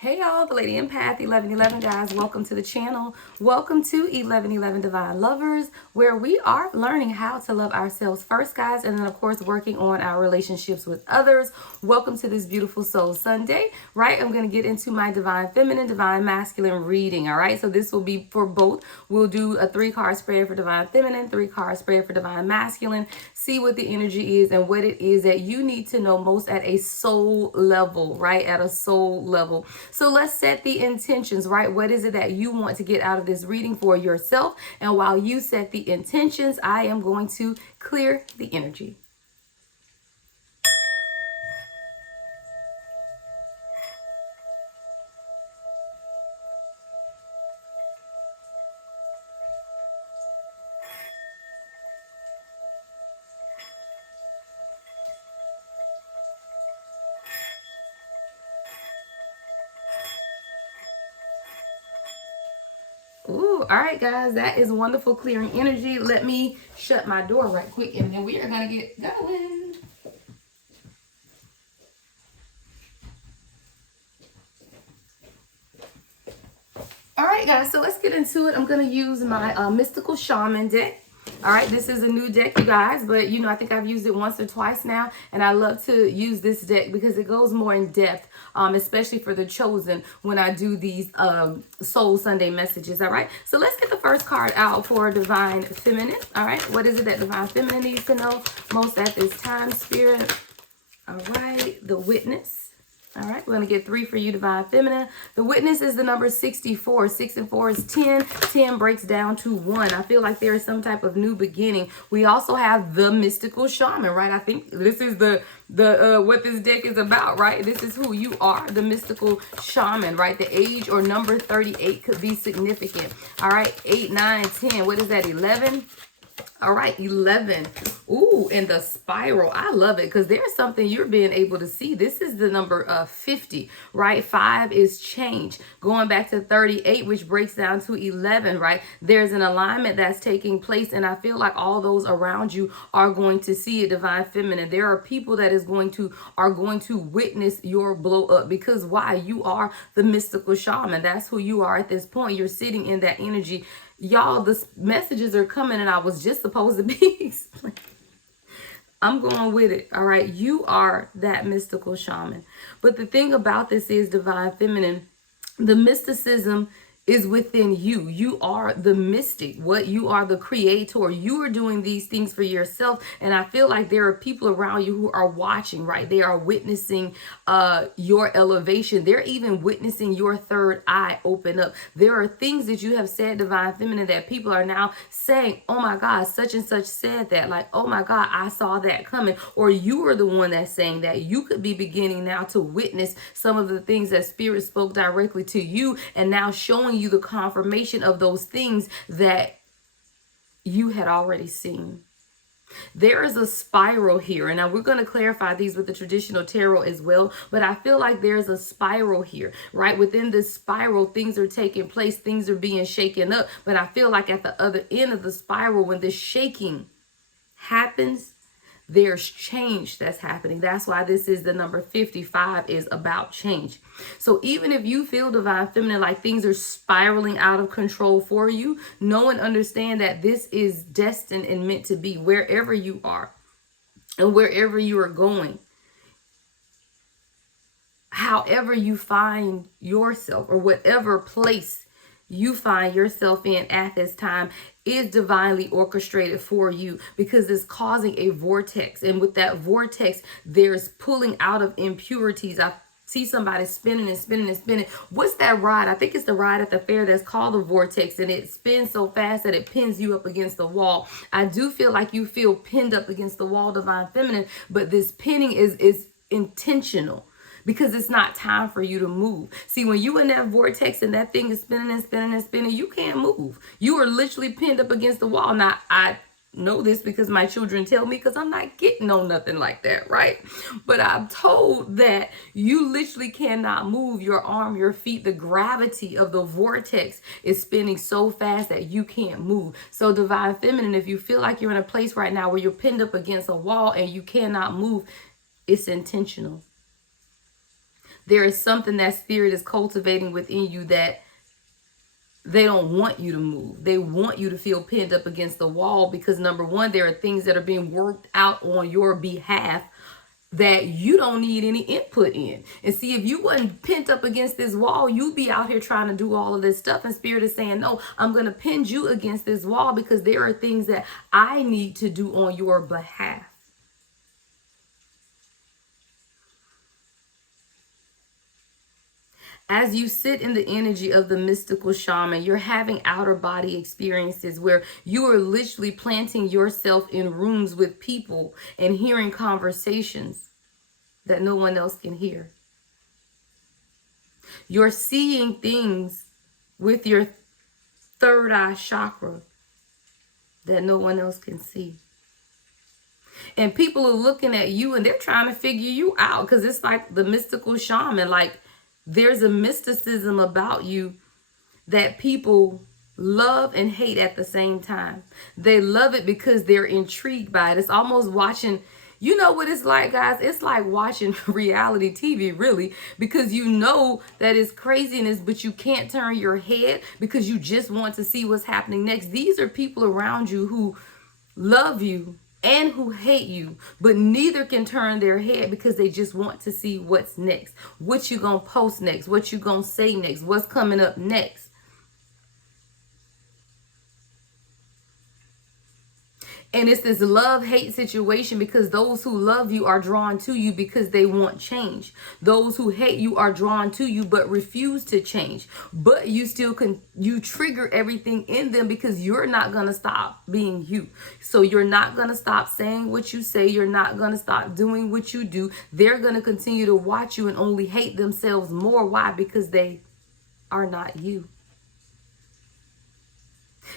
Hey y'all, the Lady Empath 1111 guys, welcome to the channel. Welcome to 1111 Divine Lovers, where we are learning how to love ourselves first, guys, and then of course working on our relationships with others. Welcome to this beautiful Soul Sunday, right? I'm going to get into my Divine Feminine, Divine Masculine reading, all right? So this will be for both. We'll do a 3-card spread for Divine Feminine, 3-card spread for Divine Masculine, see what the energy is and what it is that you need to know most at a soul level, right? At a soul level. So let's set the intentions, right? What is it that you want to get out of this reading for yourself? And while you set the intentions, I am going to clear the energy. Ooh, all right, guys, that is wonderful clearing energy. Let me shut my door right quick, and then we are going to get going. All right, guys, so let's get into it. I'm going to use my Mystical Shaman deck. All right, this is a new deck, you guys, but I think I've used it once or twice now, and I love to use this deck because it goes more in depth, especially for the chosen when I do these Soul Sunday messages. All right, so let's get the first card out for Divine Feminine. All right, what is it that Divine Feminine needs to know most at this time, Spirit? All right, the Witness. All right, we're going to get 3 for you, Divine Feminine. The Witness is the number 64. 6 and 4 is 10. 10 breaks down to 1. I feel like there is some type of new beginning. We also have the Mystical Shaman, right? I think this is the what this deck is about, right? This is who you are, the Mystical Shaman, right? The age or number 38 could be significant. All right, 8, 9, 10. What is that, 11? All right, 11. Ooh, and the spiral. I love it because there's something you're being able to see. This is the number 50, right? 5 is change. Going back to 38, which breaks down to 11, right? There's an alignment that's taking place, and I feel like all those around you are going to see it, Divine Feminine. There are people that are going to witness your blow up because why? You are the Mystical Shaman. That's who you are at this point. You're sitting in that energy. Y'all, the messages are coming, and I was just supposed to be explaining. I'm going with it. All right. You are that Mystical Shaman. But the thing about this is, Divine Feminine, the mysticism is within you. You are the mystic. You are the creator. You are doing these things for yourself. And I feel like there are people around you who are watching, right? They are witnessing your elevation. They're even witnessing your third eye open up. There are things that you have said, Divine Feminine, that people are now saying, oh my God, such and such said that. Like, oh my God, I saw that coming. Or you are the one that's saying that. You could be beginning now to witness some of the things that Spirit spoke directly to you, and now showing you the confirmation of those things that you had already seen. There is a spiral here, and now we're going to clarify these with the traditional tarot as well, but I feel like there's a spiral here, right? Within this spiral, things are taking place, things are being shaken up, but I feel like at the other end of the spiral, when this shaking happens, there's change that's happening. That's why this is the number 55, is about change. So even if you feel, Divine Feminine, like things are spiraling out of control for you, know and understand that this is destined and meant to be wherever you are and wherever you are going. However you find yourself, or whatever place you find yourself in at this time, is divinely orchestrated for you, because it's causing a vortex. And with that vortex, there's pulling out of impurities. I see somebody spinning and spinning and spinning. What's that ride? I think it's the ride at the fair that's called the vortex, and it spins so fast that it pins you up against the wall. I do feel like you feel pinned up against the wall, Divine Feminine, but this pinning is intentional, because it's not time for you to move. See, when you in that vortex and that thing is spinning and spinning and spinning, you can't move. You are literally pinned up against the wall. Now, I know this because my children tell me, because I'm not getting on nothing like that, right? But I'm told that you literally cannot move your arm, your feet. The gravity of the vortex is spinning so fast that you can't move. So, Divine Feminine, if you feel like you're in a place right now where you're pinned up against a wall and you cannot move, it's intentional. There is something that spirit is cultivating within you that they don't want you to move. They want you to feel pinned up against the wall because, number one, there are things that are being worked out on your behalf that you don't need any input in. And see, if you wasn't pinned up against this wall, you'd be out here trying to do all of this stuff. And spirit is saying, no, I'm going to pin you against this wall because there are things that I need to do on your behalf. As you sit in the energy of the mystical shaman, you're having outer body experiences where you are literally planting yourself in rooms with people and hearing conversations that no one else can hear. You're seeing things with your third eye chakra that no one else can see. And people are looking at you and they're trying to figure you out because it's like the mystical shaman, like, there's a mysticism about you that people love and hate at the same time. They love it because they're intrigued by it. It's almost watching, you know what it's like, guys? It's like watching reality TV, really, because you know that it's craziness, but you can't turn your head because you just want to see what's happening next. These are people around you who love you and who hate you, but neither can turn their head because they just want to see what's next, what you gonna post next, what you gonna say next, what's coming up next. And it's this love-hate situation because those who love you are drawn to you because they want change. Those who hate you are drawn to you but refuse to change. But you still you trigger everything in them because you're not going to stop being you. So you're not going to stop saying what you say. You're not going to stop doing what you do. They're going to continue to watch you and only hate themselves more. Why? Because they are not you.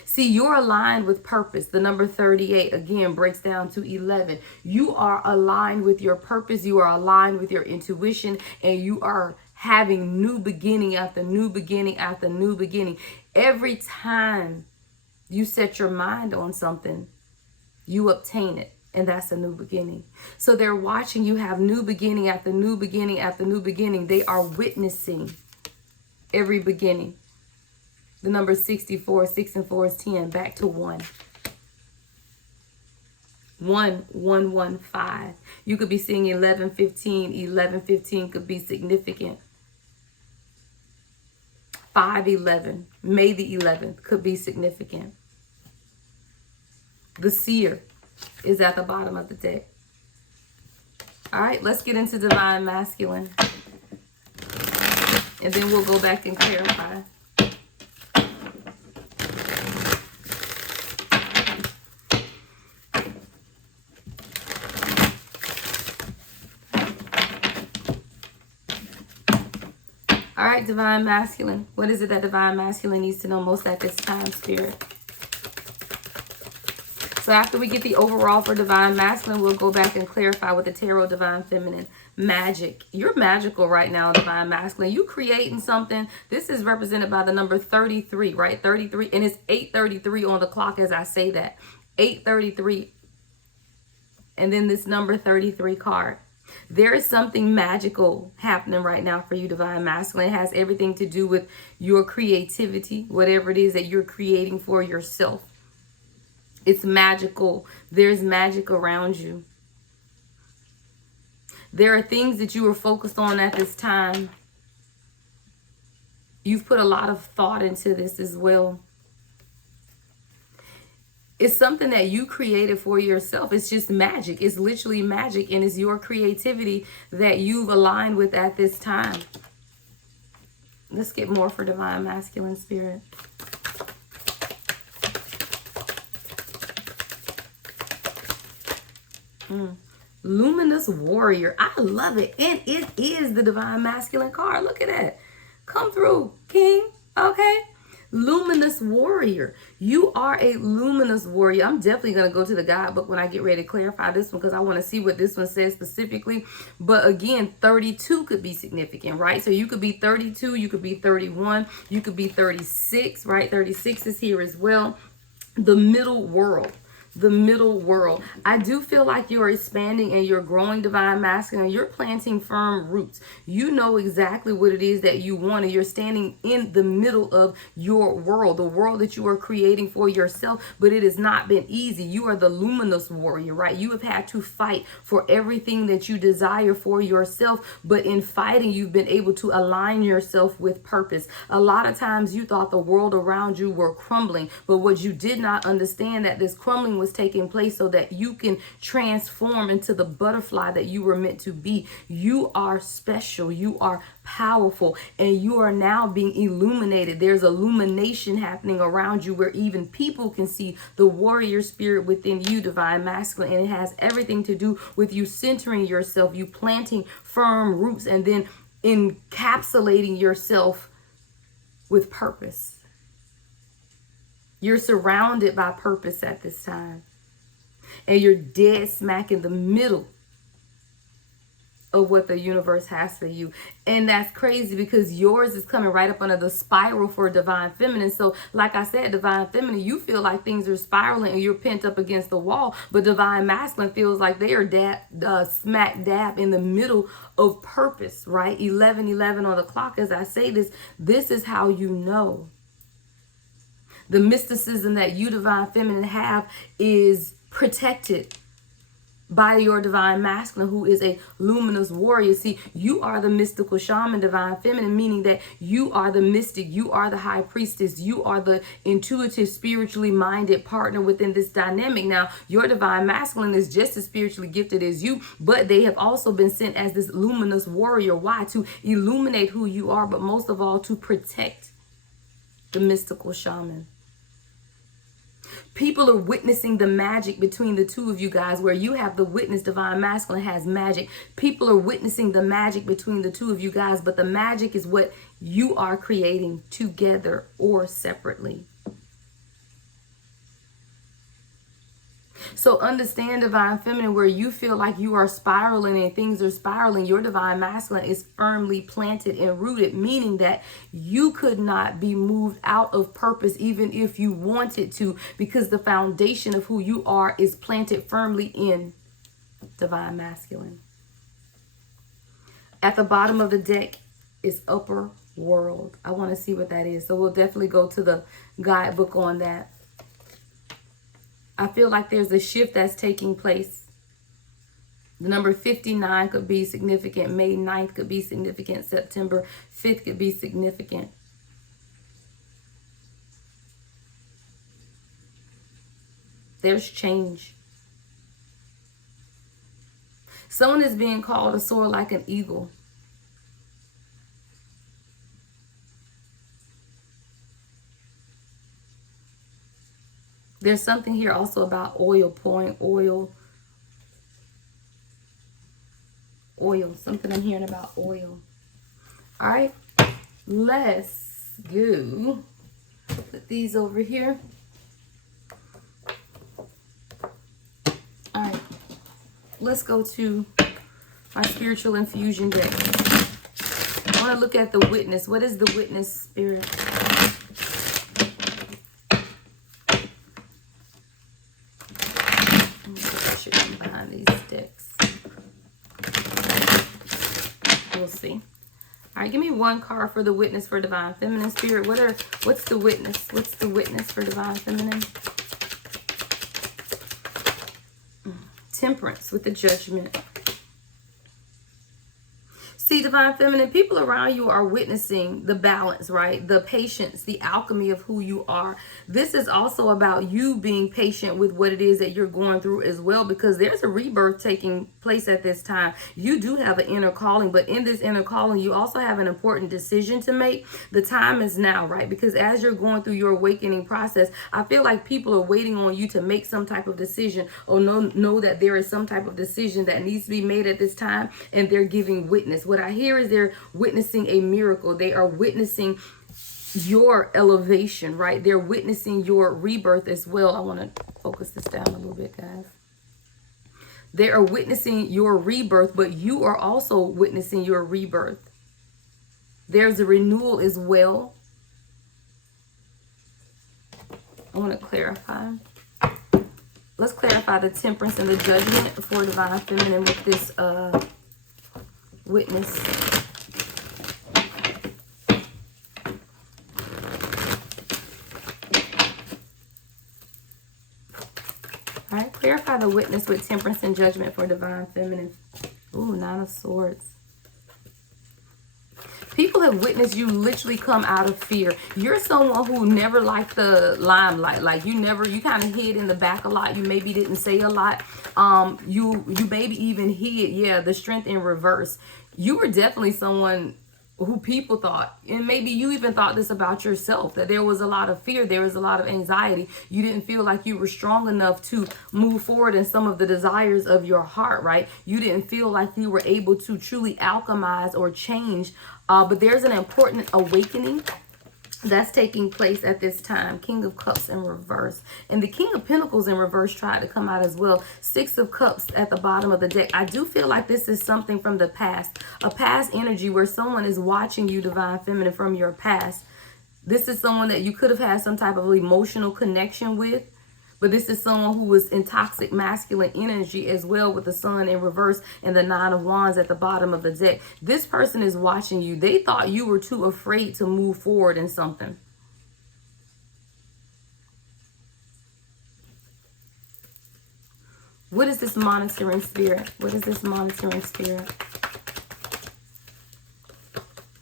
See, you're aligned with purpose. The number 38, again, breaks down to 11. You are aligned with your purpose. You are aligned with your intuition. And you are having new beginning after new beginning after new beginning. Every time you set your mind on something, you obtain it. And that's a new beginning. So they're watching you have new beginning after new beginning after new beginning. They are witnessing every beginning. The number 64, 6 and 4 is 10, back to 1. 1, 1, 1, 5. You could be seeing 11, 15. 11, 15 could be significant. 5, 11. May the 11th could be significant. The seer is at the bottom of the deck. All right, let's get into divine masculine. And then we'll go back and clarify. All right, divine masculine. What is it that divine masculine needs to know most at this time, spirit? So after we get the overall for divine masculine, we'll go back and clarify with the tarot divine feminine. Magic. You're magical right now, divine masculine. You creating something. This is represented by the number 33, right? 33. And it's 8:33 on the clock as I say that. 8:33. And then this number 33 card. There is something magical happening right now for you, divine masculine. It has everything to do with your creativity, whatever it is that you're creating for yourself. It's magical. There's magic around you. There are things that you are focused on at this time. You've put a lot of thought into this as well. It's something that you created for yourself. It's just magic. It's literally magic, and it's your creativity that you've aligned with at this time. Let's get more for divine masculine, spirit. Luminous warrior. I love it. And it is the divine masculine card. Look at that. Come through, king. Okay. Luminous warrior. You are a luminous warrior. I'm definitely going to go to the guidebook when I get ready to clarify this one because I want to see what this one says specifically. But again, 32 could be significant, right? So you could be 32, you could be 31, you could be 36, right? 36 is here as well. The middle world. the middle world. I do feel like you're expanding and you're growing, divine masculine. You're planting firm roots. You know exactly what it is that you want, and you're standing in the middle of your world, the world that you are creating for yourself. But it has not been easy. You are the luminous warrior, right? You have had to fight for everything that you desire for yourself. But in fighting, you've been able to align yourself with purpose. A lot of times you thought the world around you were crumbling, but what you did not understand, that this crumbling was taking place so that you can transform into the butterfly that you were meant to be. You are special, you are powerful, and you are now being illuminated. There's illumination happening around you where even people can see the warrior spirit within you, divine masculine, and it has everything to do with you centering yourself, you planting firm roots, and then encapsulating yourself with purpose. You're surrounded by purpose at this time. And you're dead smack in the middle of what the universe has for you. And that's crazy because yours is coming right up under the spiral for divine feminine. So like I said, divine feminine, you feel like things are spiraling and you're pent up against the wall. But divine masculine feels like they are smack dab in the middle of purpose, right? 11:11 on the clock. As I say this is how you know. The mysticism that you, divine feminine, have is protected by your divine masculine, who is a luminous warrior. See, you are the mystical shaman, divine feminine, meaning that you are the mystic, you are the high priestess, you are the intuitive, spiritually minded partner within this dynamic. Now, your divine masculine is just as spiritually gifted as you, but they have also been sent as this luminous warrior. Why? To illuminate who you are, but most of all, to protect the mystical shaman. People are witnessing the magic between the two of you guys, where you have the witness, divine masculine has magic. People are witnessing the magic between the two of you guys, but the magic is what you are creating together or separately. So understand, divine feminine, where you feel like you are spiraling and things are spiraling, your divine masculine is firmly planted and rooted, meaning that you could not be moved out of purpose even if you wanted to, because the foundation of who you are is planted firmly in divine masculine. At the bottom of the deck is upper world. I want to see what that is. So we'll definitely go to the guidebook on that. I feel like there's a shift that's taking place. The number 59 could be significant. May 9th could be significant. September 5th could be significant. There's change. Someone is being called to soar like an eagle. There's something here also about oil, pouring oil. Oil, something I'm hearing about oil. All right, let's go. Put these over here. All right, let's go to my spiritual infusion deck. I want to look at the witness. What is the witness, spirit? Behind these sticks. We'll see. All right, give me one card for the witness for divine feminine, spirit. What's the witness? What's the witness for divine feminine? Temperance with the judgment. See, divine feminine, people around you are witnessing the balance, right? The patience, the alchemy of who you are. This is also about you being patient with what it is that you're going through as well, because there's a rebirth taking place at this time. You do have an inner calling, but in this inner calling, you also have an important decision to make. The time is now, right? Because as you're going through your awakening process, I feel like people are waiting on you to make some type of decision, or know that there is some type of decision that needs to be made at this time, and they're giving witness. What I hear is they're witnessing a miracle. They are witnessing your elevation, right? They're witnessing your rebirth as well. I want to focus this down a little bit, guys. They are witnessing your rebirth, but you are also witnessing your rebirth. There's a renewal as well. I want to clarify. Let's clarify the temperance and the judgment for divine feminine with this witness. All right, clarify the witness with temperance and judgment for divine feminine. Ooh, 9 of Swords. People have witnessed you literally come out of fear. You're someone who never liked the limelight. Like you kind of hid in the back a lot. You maybe didn't say a lot. You maybe even hid, the strength in reverse. You were definitely someone who people thought, and maybe you even thought this about yourself, that there was a lot of fear, there was a lot of anxiety. You didn't feel like you were strong enough to move forward in some of the desires of your heart, right? You didn't feel like you were able to truly alchemize or change. But there's an important awakening that's taking place at this time. King of Cups in reverse. And the King of Pentacles in reverse tried to come out as well. 6 of Cups at the bottom of the deck. I do feel like this is something from the past. A past energy where someone is watching you, divine feminine, from your past. This is someone that you could have had some type of emotional connection with. But this is someone who was in toxic masculine energy as well, with the Sun in reverse and the 9 of Wands at the bottom of the deck. This person is watching you. They thought you were too afraid to move forward in something. What is this monitoring spirit? What is this monitoring spirit?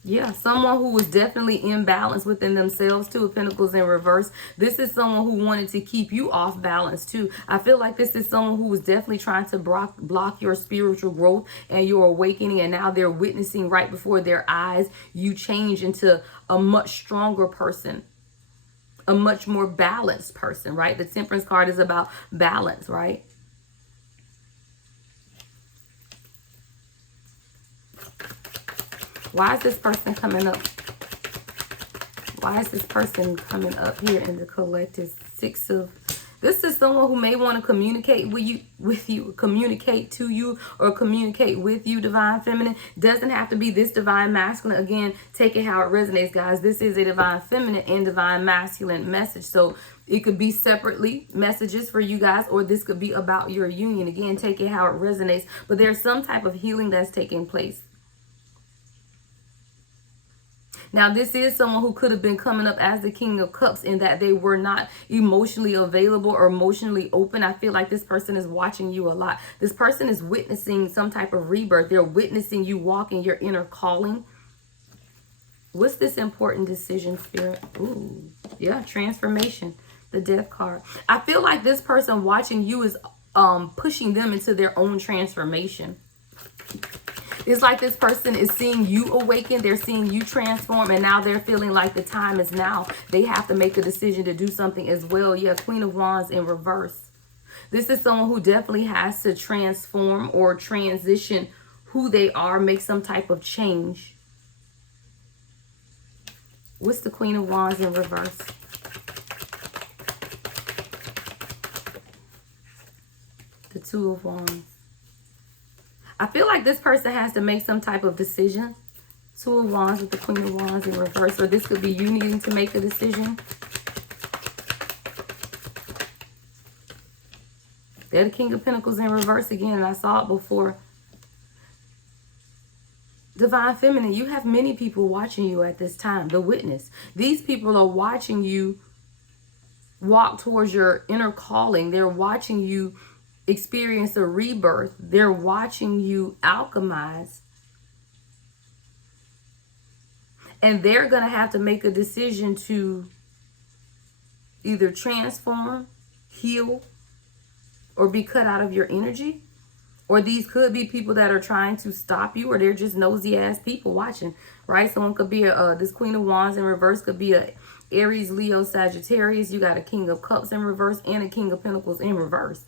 Yeah, someone who was definitely imbalanced within themselves. 2 of Pentacles in reverse. This is someone who wanted to keep you off balance too. I feel like this is someone who was definitely trying to block your spiritual growth and your awakening. And now they're witnessing right before their eyes you change into a much stronger person. A much more balanced person, right? The Temperance card is about balance, right? Why is this person coming up? Why is this person coming up here in the collective? 6 of... This is someone who may want to communicate with you, communicate to you, or communicate with you, divine feminine. Doesn't have to be this divine masculine. Again, take it how it resonates, guys. This is a divine feminine and divine masculine message. So it could be separately messages for you guys, or this could be about your union. Again, take it how it resonates. But there's some type of healing that's taking place. Now, this is someone who could have been coming up as the King of Cups in that they were not emotionally available or emotionally open. I feel like this person is watching you a lot. This person is witnessing some type of rebirth. They're witnessing you walk in your inner calling. What's this important decision, Spirit? Ooh, yeah, transformation. The Death card. I feel like this person watching you is pushing them into their own transformation. It's like this person is seeing you awaken. They're seeing you transform. And now they're feeling like the time is now. They have to make a decision to do something as well. Yeah, Queen of Wands in reverse. This is someone who definitely has to transform or transition who they are. Make some type of change. What's the Queen of Wands in reverse? The 2 of Wands. I feel like this person has to make some type of decision. 2 of Wands with the Queen of Wands in reverse. Or this could be you needing to make a decision. They're the King of Pentacles in reverse again. And I saw it before. Divine Feminine, you have many people watching you at this time. The Witness. These people are watching you walk towards your inner calling. They're watching you experience a rebirth. They're watching you alchemize. And they're going to have to make a decision to either transform, heal, or be cut out of your energy. Or these could be people that are trying to stop you, or they're just nosy ass people watching, right? Someone could be this Queen of Wands in reverse could be a Aries, Leo, Sagittarius. You got a King of Cups in reverse and a King of Pentacles in reverse.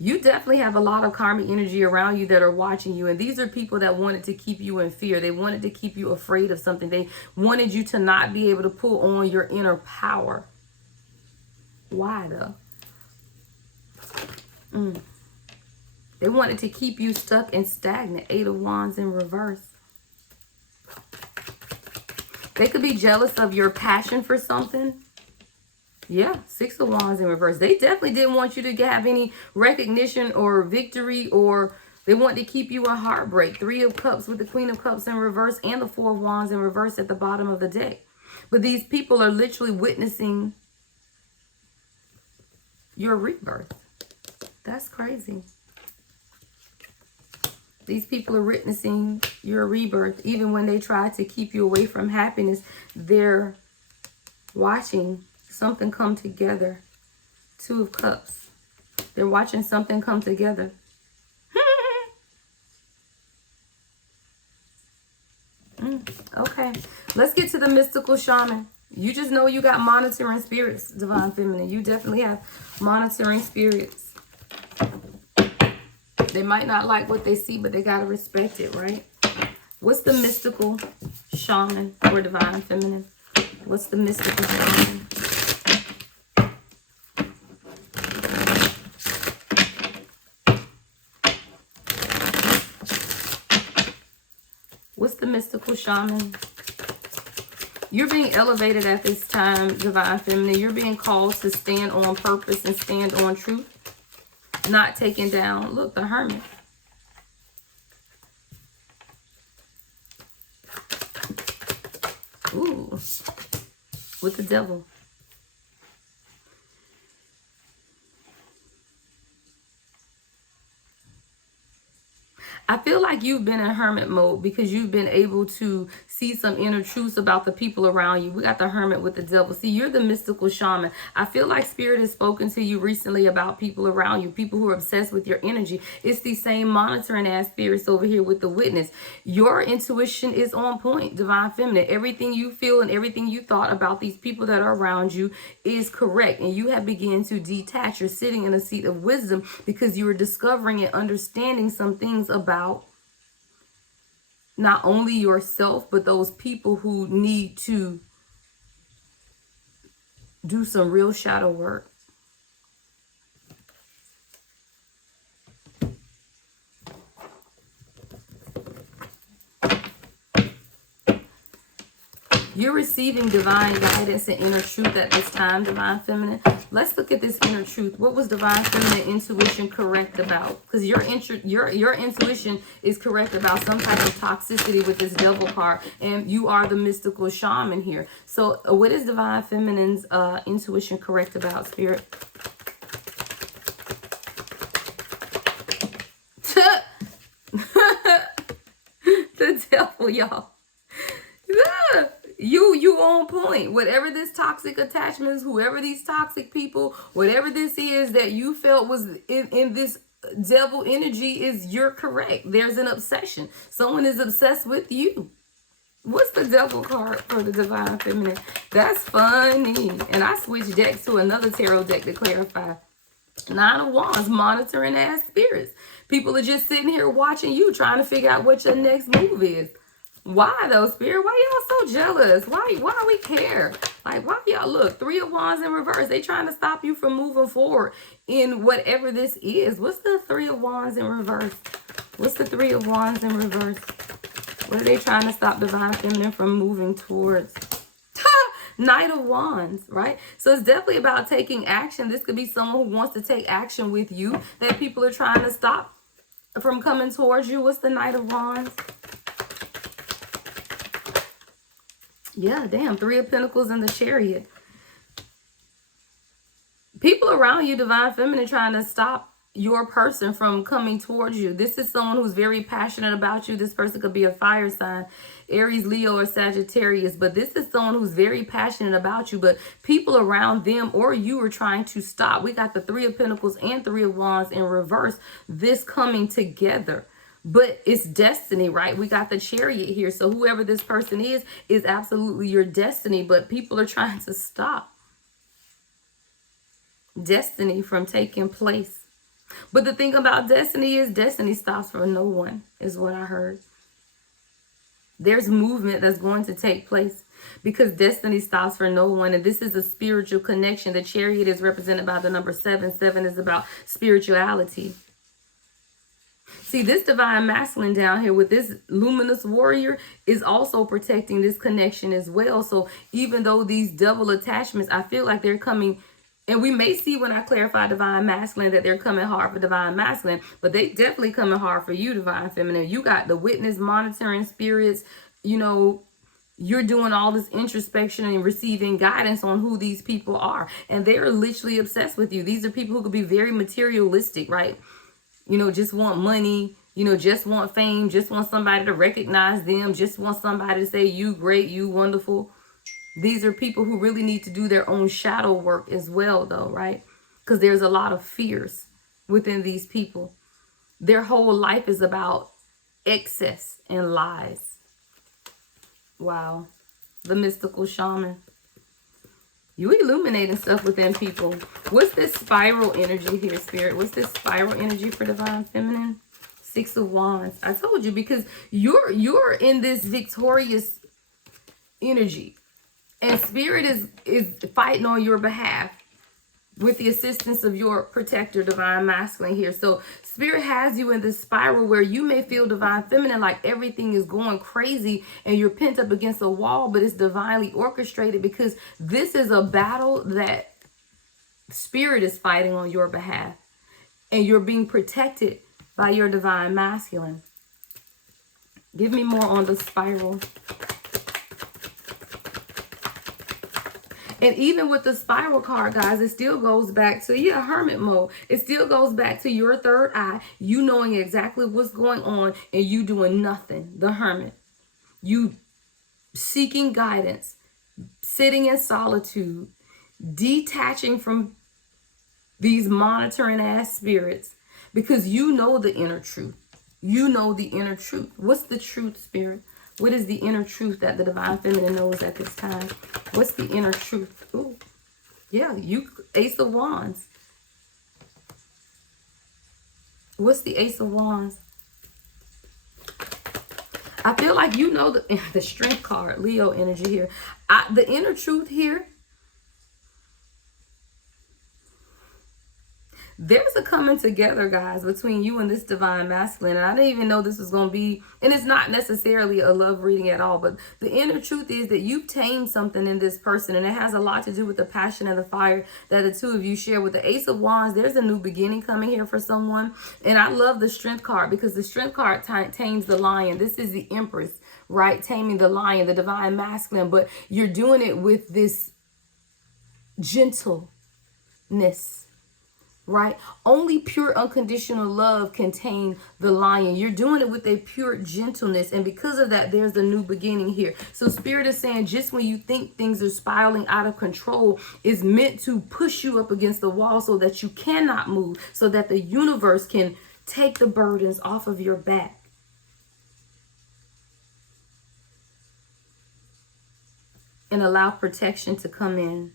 You definitely have a lot of karmic energy around you that are watching you. And these are people that wanted to keep you in fear. They wanted to keep you afraid of something. They wanted you to not be able to pull on your inner power. Why though? They wanted to keep you stuck and stagnant. 8 of Wands in reverse. They could be jealous of your passion for something. Yeah, Six of Wands in reverse. They definitely didn't want you to have any recognition or victory, or they want to keep you in heartbreak. Three of Cups with the Queen of Cups in reverse and the Four of Wands in reverse at the bottom of the deck. But these people are literally witnessing your rebirth. That's crazy. These people are witnessing your rebirth. Even when they try to keep you away from happiness, they're watching something come together. Two of Cups. They're watching something come together. Okay. Let's get to the mystical shaman. You just know you got monitoring spirits, Divine Feminine. You definitely have monitoring spirits. They might not like what they see, but they got to respect it, right? What's the mystical shaman for Divine Feminine? What's the mystical shaman? What's the mystical shaman? You're being elevated at this time, Divine Feminine. You're being called to stand on purpose and stand on truth. Not taken down. Look, the Hermit. Ooh. With the Devil. I feel like you've been in hermit mode because you've been able to see some inner truths about the people around you. We got the Hermit with the Devil. See, you're the mystical shaman. I feel like Spirit has spoken to you recently about people around you, people who are obsessed with your energy. It's the same monitoring ass spirits over here with the Witness. Your intuition is on point, Divine Feminine. Everything you feel and everything you thought about these people that are around you is correct. And you have begun to detach. You're sitting in a seat of wisdom because you are discovering and understanding some things about not only yourself, but those people who need to do some real shadow work. You're receiving divine guidance and inner truth at this time, Divine Feminine. Let's look at this inner truth. What was Divine Feminine intuition correct about? Because your intuition is correct about some type of toxicity with this Devil card. And you are the mystical shaman here. So what is Divine Feminine's intuition correct about, Spirit? The Devil, y'all. You on point. Whatever this toxic attachments, whoever these toxic people, whatever this is that you felt was in this Devil energy, is you're correct. There's an obsession. Someone is obsessed with you. What's the Devil card for the Divine Feminine? That's funny. And I switched decks to another tarot deck to clarify. Nine of Wands, monitoring ass spirits. People are just sitting here watching you, trying to figure out what your next move is. Why though, Spirit? Why y'all so jealous? Why we care? Like, why y'all look? Three of Wands in reverse. They trying to stop you from moving forward in whatever this is. What's the Three of Wands in reverse? What's the Three of Wands in reverse? What are they trying to stop Divine Feminine from moving towards? Knight of Wands, right? So it's definitely about taking action. This could be someone who wants to take action with you that people are trying to stop from coming towards you. What's the Knight of Wands? Yeah, damn. Three of Pentacles and the Chariot. People around you, Divine Feminine, trying to stop your person from coming towards you. This is someone who's very passionate about you. This person could be a fire sign, Aries, Leo, or Sagittarius. But this is someone who's very passionate about you. But people around them or you are trying to stop. We got the Three of Pentacles and Three of Wands in reverse. This coming together. But it's destiny, right? We got the Chariot here. So whoever this person is absolutely your destiny. But people are trying to stop destiny from taking place. But the thing about destiny is destiny stops for no one, is what I heard. There's movement that's going to take place because destiny stops for no one. And this is a spiritual connection. The Chariot is represented by the number 7. 7 is about spirituality. See, this divine masculine down here with this luminous warrior is also protecting this connection as well. So even though these double attachments, I feel like they're coming, and we may see when I clarify divine masculine that they're coming hard for divine masculine, but they definitely coming hard for you, divine feminine. You got the witness monitoring spirits, you know, you're doing all this introspection and receiving guidance on who these people are. And they're literally obsessed with you. These are people who could be very materialistic, right? You know, just want money, you know, just want fame, just want somebody to recognize them, just want somebody to say you great, you wonderful. These are people who really need to do their own shadow work as well, though, right? Because there's a lot of fears within these people. Their whole life is about excess and lies. Wow. The mystical shaman. You illuminating stuff within people. What's this spiral energy here, Spirit? What's this spiral energy for divine feminine? 6 of Wands. I told you, because you're in this victorious energy. And Spirit is fighting on your behalf with the assistance of your protector, divine masculine here. So Spirit has you in this spiral where you may feel divine feminine like everything is going crazy and you're pent up against a wall, but it's divinely orchestrated, because this is a battle that Spirit is fighting on your behalf, and you're being protected by your divine masculine. Give me more on the spiral. And even with the spiral card, guys, it still goes back to, yeah, hermit mode. It still goes back to your third eye, you knowing exactly what's going on and you doing nothing. The hermit. You seeking guidance, sitting in solitude, detaching from these monitoring ass spirits, because you know the inner truth. You know the inner truth. What's the truth, Spirit? What is the inner truth that the divine feminine knows at this time? What's the inner truth? Ooh, yeah, you, Ace of Wands. What's the Ace of Wands? I feel like you know the Strength card, Leo energy here. The inner truth here, there's a coming together, guys, between you and this divine masculine. And I didn't even know this was going to be, and it's not necessarily a love reading at all, but the inner truth is that you've tamed something in this person, and it has a lot to do with the passion and the fire that the two of you share. With the Ace of Wands, there's a new beginning coming here for someone. And I love the Strength card, because the Strength card tames the lion. This is the Empress, right? Taming the lion, the divine masculine, but you're doing it with this gentleness. Right? Only pure unconditional love can tame the lion. You're doing it with a pure gentleness. And because of that, there's a new beginning here. So Spirit is saying, just when you think things are spiraling out of control, is meant to push you up against the wall so that you cannot move, so that the universe can take the burdens off of your back. And allow protection to come in.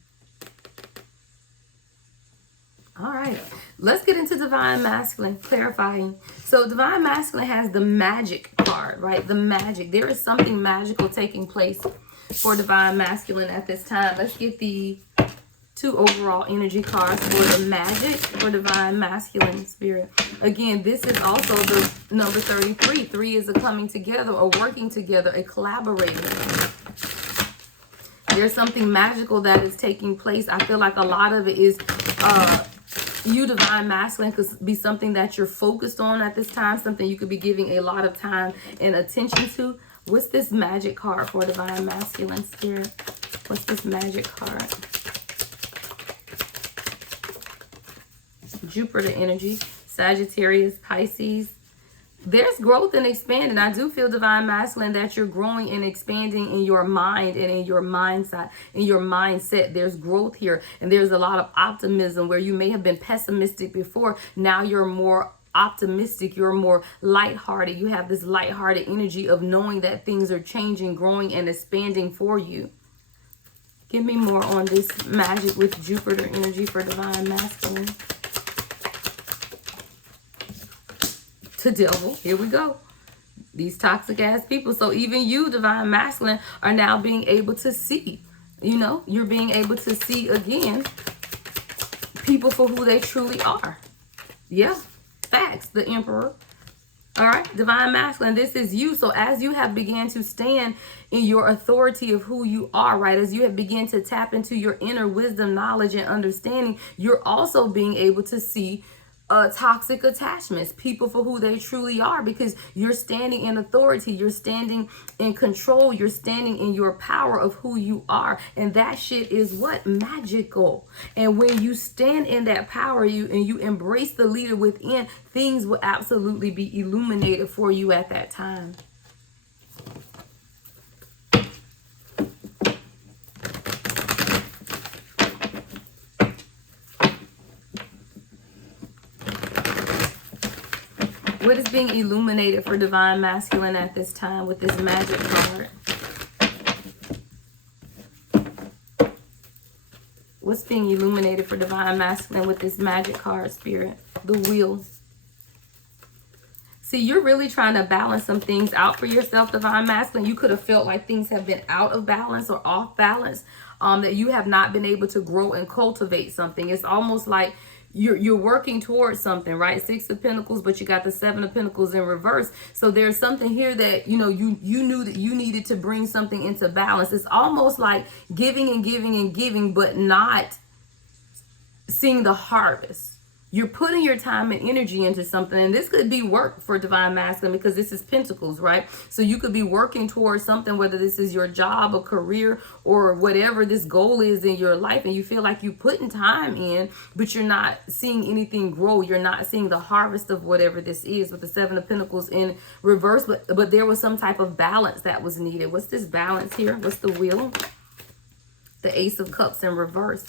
All right, let's get into divine masculine, clarifying. So divine masculine has the magic card, right? The magic. There is something magical taking place for divine masculine at this time. Let's get the 2 overall energy cards for the magic for divine masculine, Spirit. Again, this is also the number 33. 3 is a coming together, a working together, a collaborating. There's something magical that is taking place. I feel like a lot of it is you, divine masculine, could be something that you're focused on at this time, something you could be giving a lot of time and attention to. What's this magic card for divine masculine, Spirit? What's this magic card? Jupiter energy, Sagittarius, Pisces. There's growth and expanding. I do feel divine masculine that you're growing and expanding in your mind and in your mindset. In your mindset, there's growth here, and there's a lot of optimism where you may have been pessimistic before. Now you're more optimistic. You're more lighthearted. You have this lighthearted energy of knowing that things are changing, growing, and expanding for you. Give me more on this magic with Jupiter energy for divine masculine. To devil, here we go. These toxic ass people. So even you, divine masculine, are now being able to see. You know, you're being able to see again people for who they truly are. Yeah, facts. The Emperor. All right, divine masculine, this is you. So as you have began to stand in your authority of who you are, right? As you have begun to tap into your inner wisdom, knowledge, and understanding, you're also being able to see toxic attachments, people for who they truly are, because you're standing in authority, you're standing in control, you're standing in your power of who you are. And that shit is what? Magical. And when you stand in that power, you embrace the leader within, things will absolutely be illuminated for you at that time. What is being illuminated for divine masculine at this time with this magic card? What's being illuminated for divine masculine with this magic card, Spirit? The wheel. See, you're really trying to balance some things out for yourself, divine masculine. You could have felt like things have been out of balance or off balance, that you have not been able to grow and cultivate something. It's almost like you're working towards something, right? 6 of Pentacles, but you got the 7 of Pentacles in reverse. So there's something here that, you knew that you needed to bring something into balance. It's almost like giving and giving and giving, but not seeing the harvest. You're putting your time and energy into something, and this could be work for divine masculine because this is Pentacles, right? So you could be working towards something, whether this is your job, a career, or whatever this goal is in your life, and you feel like you're putting time in, but you're not seeing anything grow. You're not seeing the harvest of whatever this is with the 7 of Pentacles in reverse, but there was some type of balance that was needed. What's this balance here? What's the wheel? The Ace of Cups in reverse.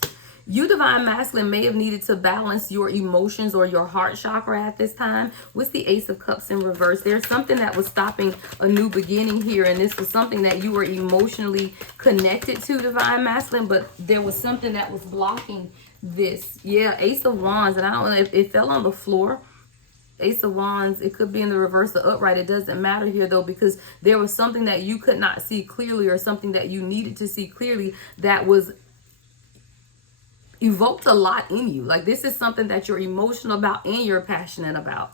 You, divine masculine, may have needed to balance your emotions or your heart chakra at this time. What's the Ace of Cups in reverse? There's something that was stopping a new beginning here, and this was something that you were emotionally connected to, divine masculine, but there was something that was blocking this. Yeah, Ace of Wands, and I don't know if it fell on the floor. Ace of Wands, it could be in the reverse or upright. It doesn't matter here, though, because there was something that you could not see clearly, or something that you needed to see clearly that was evoked a lot in you. Like, this is something that you're emotional about and you're passionate about.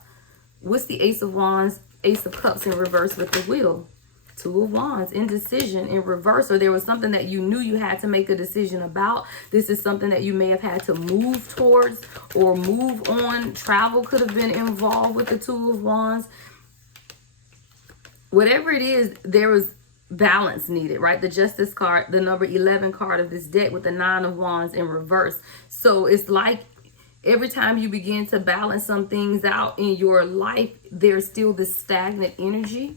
What's the Ace of Wands, Ace of Cups in reverse with the wheel? 2 of Wands, indecision in reverse, or there was something that you knew you had to make a decision about. This is something that you may have had to move towards or move on. Travel could have been involved with the 2 of Wands. Whatever it is, there was balance needed, right? The Justice card, the number 11 card of this deck with the 9 of Wands in reverse. So it's like every time you begin to balance some things out in your life, there's still this stagnant energy.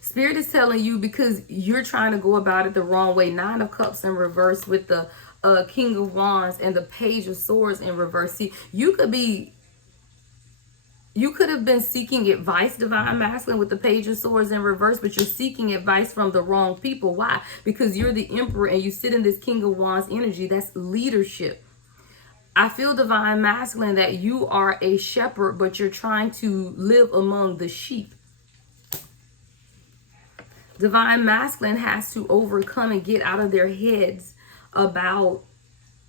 Spirit is telling you, because you're trying to go about it the wrong way. 9 of Cups in reverse with the King of Wands and the Page of Swords in reverse. See, you could have been seeking advice, divine masculine, with the Page of Swords in reverse, but you're seeking advice from the wrong people. Why? Because you're the Emperor and you sit in this King of Wands energy. That's leadership. I feel, divine masculine, that you are a shepherd, but you're trying to live among the sheep. Divine masculine has to overcome and get out of their heads about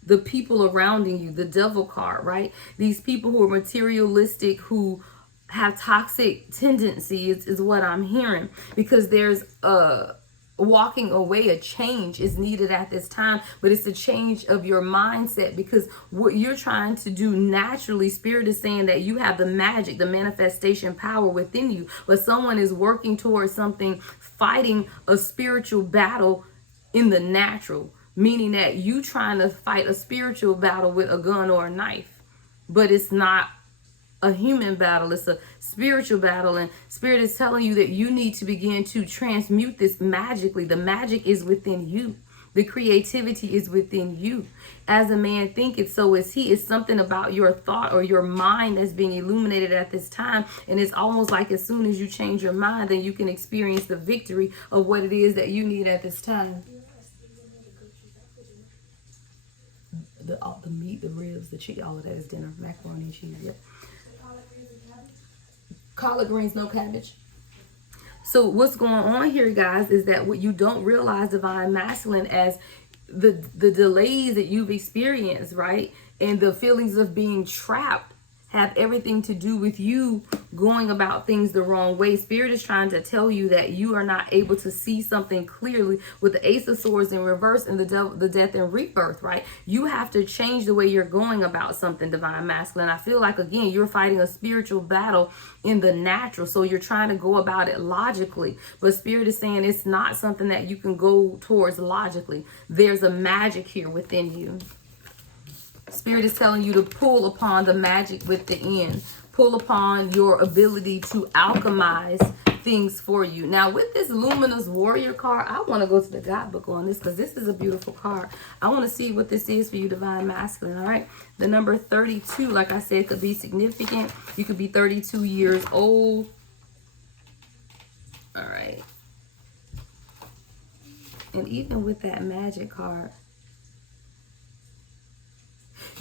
the people around you. The Devil card, right? These people who are materialistic, who have toxic tendencies, is what I'm hearing, because there's a walking away, a change is needed at this time, but it's a change of your mindset, because what you're trying to do naturally, Spirit is saying that you have the magic, the manifestation power within you, but someone is working towards something, fighting a spiritual battle in the natural. Meaning that you trying to fight a spiritual battle with a gun or a knife. But it's not a human battle. It's a spiritual battle. And Spirit is telling you that you need to begin to transmute this magically. The magic is within you. The creativity is within you. As a man thinketh, so is he. It's something about your thought or your mind that's being illuminated at this time. And it's almost like as soon as you change your mind, then you can experience the victory of what it is that you need at this time. The meat, the ribs, the cheese, all of that is dinner. Macaroni and cheese, yep. Collard greens, no cabbage. So what's going on here, guys, is that what you don't realize, divine masculine, as the delays that you've experienced, right? And the feelings of being trapped have everything to do with you going about things the wrong way. Spirit is trying to tell you that you are not able to see something clearly with the Ace of Swords in reverse and the death and rebirth, right? You have to change the way you're going about something, Divine Masculine. I feel like, again, you're fighting a spiritual battle in the natural. So you're trying to go about it logically. But Spirit is saying it's not something that you can go towards logically. There's a magic here within you. Spirit is telling you to pull upon the magic within. Pull upon your ability to alchemize things for you. Now, with this Luminous Warrior card, I want to go to the God book on this because this is a beautiful card. I want to see what this is for you, Divine Masculine, all right? The number 32, like I said, could be significant. You could be 32 years old. All right. And even with that magic card,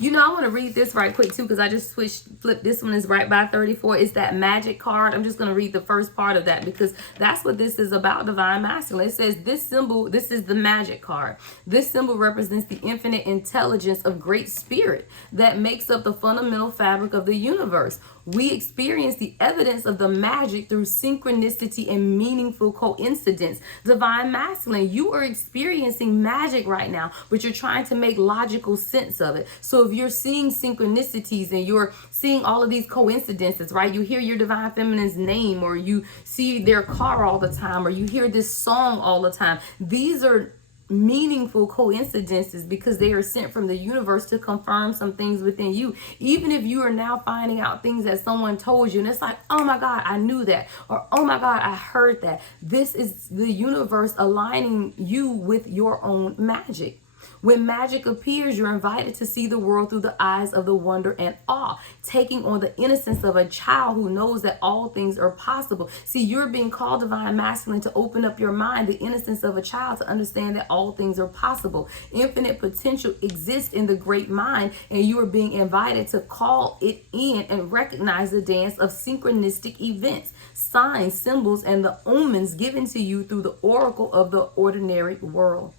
you know, I want to read this right quick too, because I just flipped. This one is right by 34. It's that magic card. I'm just going to read the first part of that because that's what this is about, Divine Masculine. It says this symbol, this is the magic card. This symbol represents the infinite intelligence of Great Spirit that makes up the fundamental fabric of the universe. We experience the evidence of the magic through synchronicity and meaningful coincidence. Divine Masculine, you are experiencing magic right now, but you're trying to make logical sense of it. So if you're seeing synchronicities and you're seeing all of these coincidences, right? You hear your Divine Feminine's name, or you see their car all the time, or you hear this song all the time. These are meaningful coincidences because they are sent from the universe to confirm some things within you. Even if you are now finding out things that someone told you and it's like, oh my God, I knew that, or oh my God, I heard that. This is the universe aligning you with your own magic. When magic appears, you're invited to see the world through the eyes of the wonder and awe, taking on the innocence of a child who knows that all things are possible. See, you're being called, Divine Masculine, to open up your mind, the innocence of a child, to understand that all things are possible. Infinite potential exists in the great mind, and you are being invited to call it in and recognize the dance of synchronistic events, signs, symbols, and the omens given to you through the oracle of the ordinary world.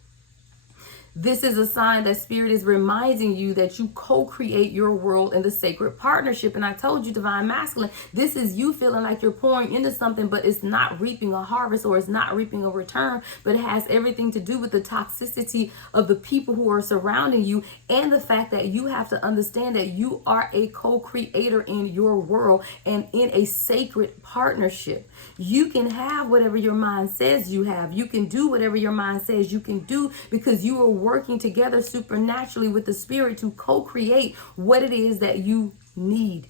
This is a sign that Spirit is reminding you that you co-create your world in the sacred partnership. And I told you, Divine Masculine, this is you feeling like you're pouring into something, but it's not reaping a harvest, or it's not reaping a return, but it has everything to do with the toxicity of the people who are surrounding you, and the fact that you have to understand that you are a co-creator in your world and in a sacred partnership. You can have whatever your mind says you have. You can do whatever your mind says you can do, because you are working together supernaturally with the Spirit to co-create what it is that you need.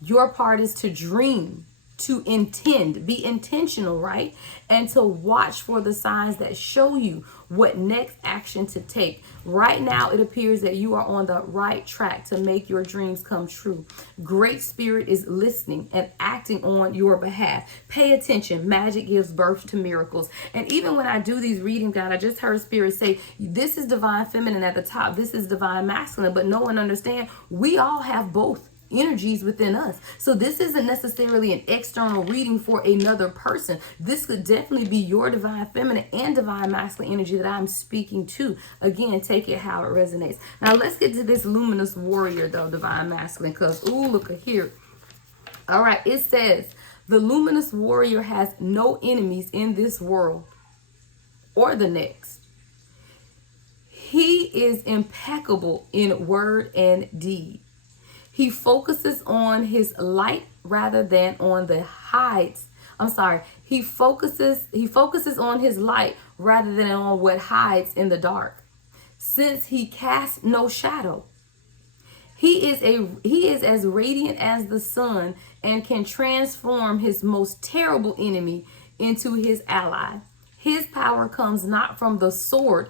Your part is to dream, to intend, be intentional, right? And to watch for the signs that show you what next action to take. Right now, it appears that you are on the right track to make your dreams come true. Great Spirit is listening and acting on your behalf. Pay attention. Magic gives birth to miracles. And even when I do these readings, God, I just heard Spirit say, this is Divine Feminine at the top. This is Divine Masculine. But no one understands. We all have both energies within us. So this isn't necessarily an external reading for another person. This could definitely be your Divine Feminine and Divine Masculine energy that I'm speaking to. Again, take it how it resonates. Now let's get to this Luminous Warrior though, Divine Masculine, because ooh, look at here. All right, it says the Luminous Warrior has no enemies in this world or the next. He is impeccable in word and deed. He focuses on his light rather than on the hides. He focuses on his light rather than on what hides in the dark. Since he casts no shadow, he is as radiant as the sun and can transform his most terrible enemy into his ally. His power comes not from the sword,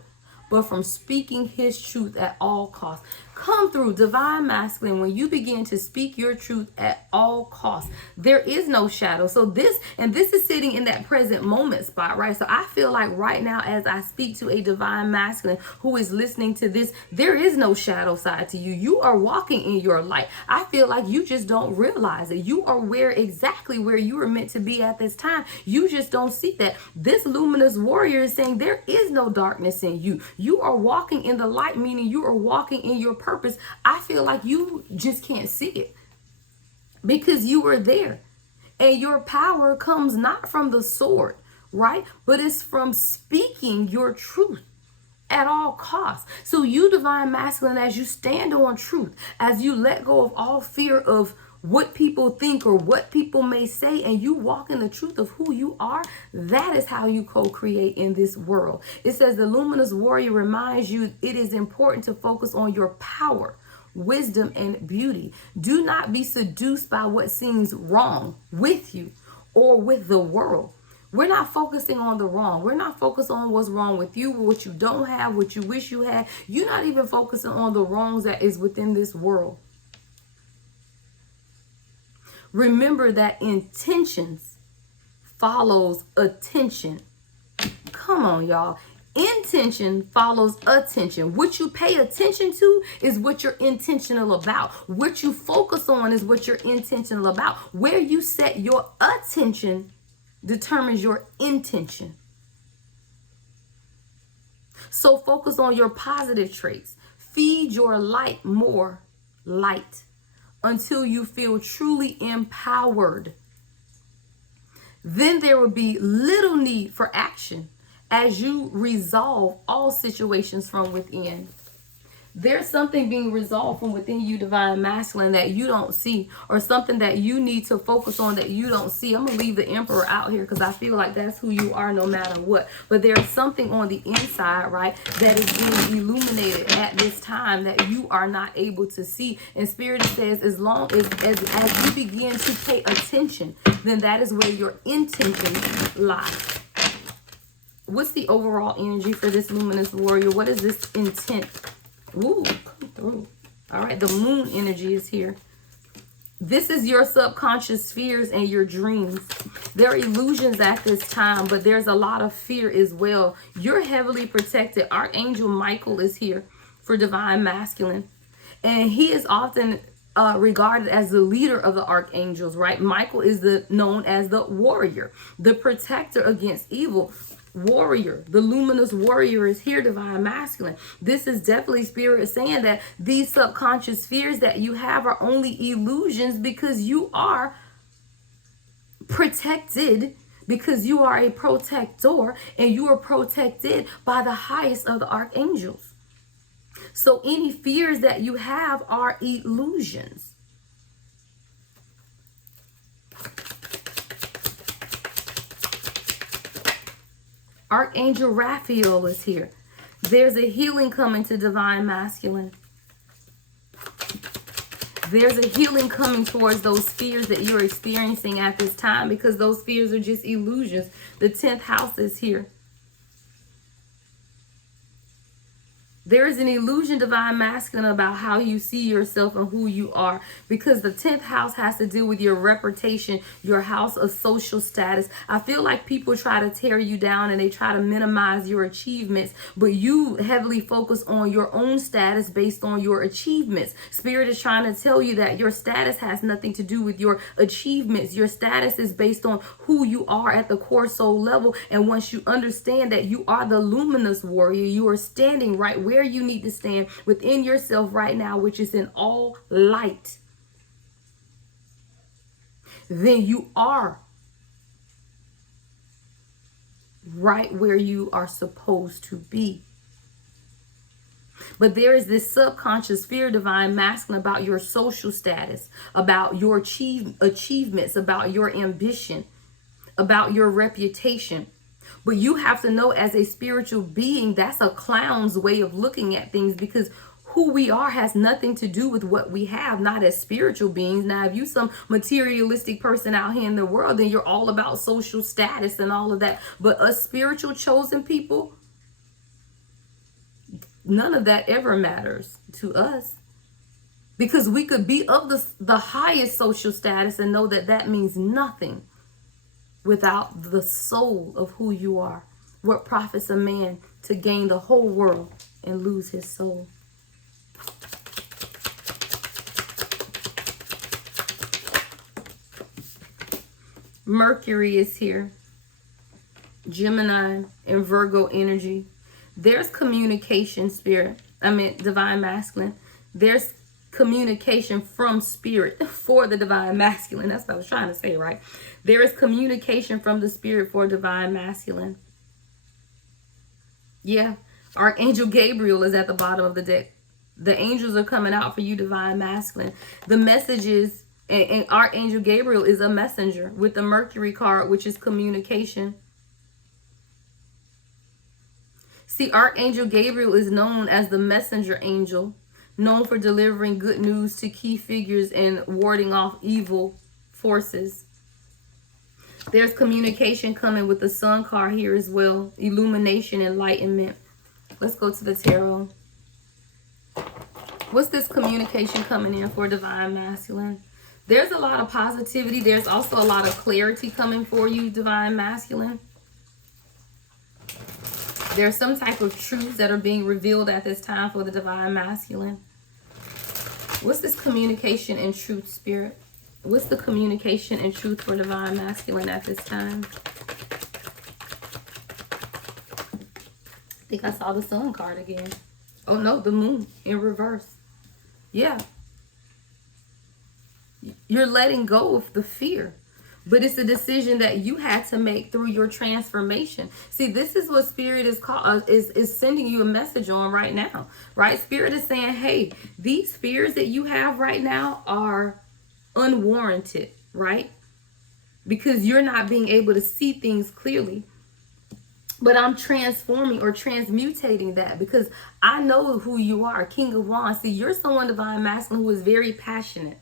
but from speaking his truth at all costs. Come through, Divine Masculine, when you begin to speak your truth at all costs. There is no shadow. So this is sitting in that present moment spot, right? So I feel like right now, as I speak to a Divine Masculine who is listening to this, there is no shadow side to you. You are walking in your light. I feel like you just don't realize it. You are exactly where you are meant to be at this time. You just don't see that. This Luminous Warrior is saying there is no darkness in you. You are walking in the light, meaning you are walking in your purpose. I feel like you just can't see it. because you were there. And your power comes not from the sword, right? But it's from speaking your truth at all costs. So you, divine masculine, as you stand on truth, as you let go of all fear of what people think or what people may say, and you walk in the truth of who you are, that is how you co-create in this world. It says the luminous warrior reminds you it is important to focus on your power, wisdom, and beauty. Do not be seduced by what seems wrong with you or with the world. We're not focusing on the wrong. We're not focused on what's wrong with you, what you don't have, what you wish you had. You're not even focusing on the wrongs that is within this world. Remember that intentions follows attention. Come on, y'all. Intention follows attention. What you pay attention to is what you're intentional about. What you focus on is what you're intentional about. Where you set your attention determines your intention. So focus on your positive traits. Feed your light more light until you feel truly empowered. Then there will be little need for action as you resolve all situations from within. There's something being resolved from within you, divine masculine, that you don't see, or something that you need to focus on that you don't see. I'm going to leave the emperor out here because I feel like that's who you are no matter what. But there's something on the inside, right, that is being illuminated at this time that you are not able to see. And Spirit says as long as you begin to pay attention, then that is where your intentions lie. What's the overall energy for this luminous warrior? What is this intent? Ooh, come through. All right, the moon energy is here. This is your subconscious fears and your dreams. There are illusions at this time, but there's a lot of fear as well. You're heavily protected. Archangel Michael is here for divine masculine. And he is often regarded as the leader of the archangels, right? Michael is known as the warrior, the protector against evil. Warrior, the luminous warrior is here, divine masculine. This is definitely Spirit saying that these subconscious fears that you have are only illusions because you are protected, because you are a protector and you are protected by the highest of the archangels. So any fears that you have are illusions. Archangel Raphael is here. There's a healing coming to divine masculine. There's a healing coming towards those fears that you're experiencing at this time, because those fears are just illusions. The 10th house is here. There is an illusion, divine masculine, about how you see yourself and who you are, because the 10th house has to do with your reputation, your house of social status. I feel like people try to tear you down and they try to minimize your achievements, but you heavily focus on your own status based on your achievements. Spirit is trying to tell you that your status has nothing to do with your achievements. Your status is based on who you are at the core soul level. And once you understand that you are the luminous warrior, you are standing right where you need to stand within yourself right now, which is in all light, then you are right where you are supposed to be. But there is this subconscious fear, divine masculine, about your social status, about your achievements, about your ambition, about your reputation. But you have to know, as a spiritual being, that's a clown's way of looking at things, because who we are has nothing to do with what we have, not as spiritual beings. Now, if you some materialistic person out here in the world, then you're all about social status and all of that. But us spiritual chosen people, none of that ever matters to us, because we could be of the highest social status and know that that means nothing without the soul of who you are. What profits a man to gain the whole world and lose his soul? Mercury is here. Gemini and Virgo energy. There's communication, divine masculine. There's communication from spirit for the divine masculine. That's what I was trying to say, right? There is communication from the spirit for divine masculine. Yeah. Archangel Gabriel is at the bottom of the deck. The angels are coming out for you, divine masculine. The messages, and Archangel Gabriel is a messenger with the Mercury card, which is communication. See, Archangel Gabriel is known as the messenger angel, known for delivering good news to key figures and warding off evil forces. There's communication coming with the Sun card here as well. Illumination, enlightenment. Let's go to the tarot. What's this communication coming in for divine masculine? There's a lot of positivity. There's also a lot of clarity coming for you, divine masculine. There's some type of truths that are being revealed at this time for the divine masculine. What's this communication and truth, spirit? What's the communication and truth for divine masculine at this time? I think I saw the Sun card again. Oh no, the Moon in reverse. Yeah. You're letting go of the fear. But it's a decision that you had to make through your transformation. See, this is what Spirit is sending you a message on right now, right? Spirit is saying, hey, these fears that you have right now are unwarranted, right? Because you're not being able to see things clearly. But I'm transforming or transmutating that because I know who you are, King of Wands. See, you're someone, divine masculine, who is very passionate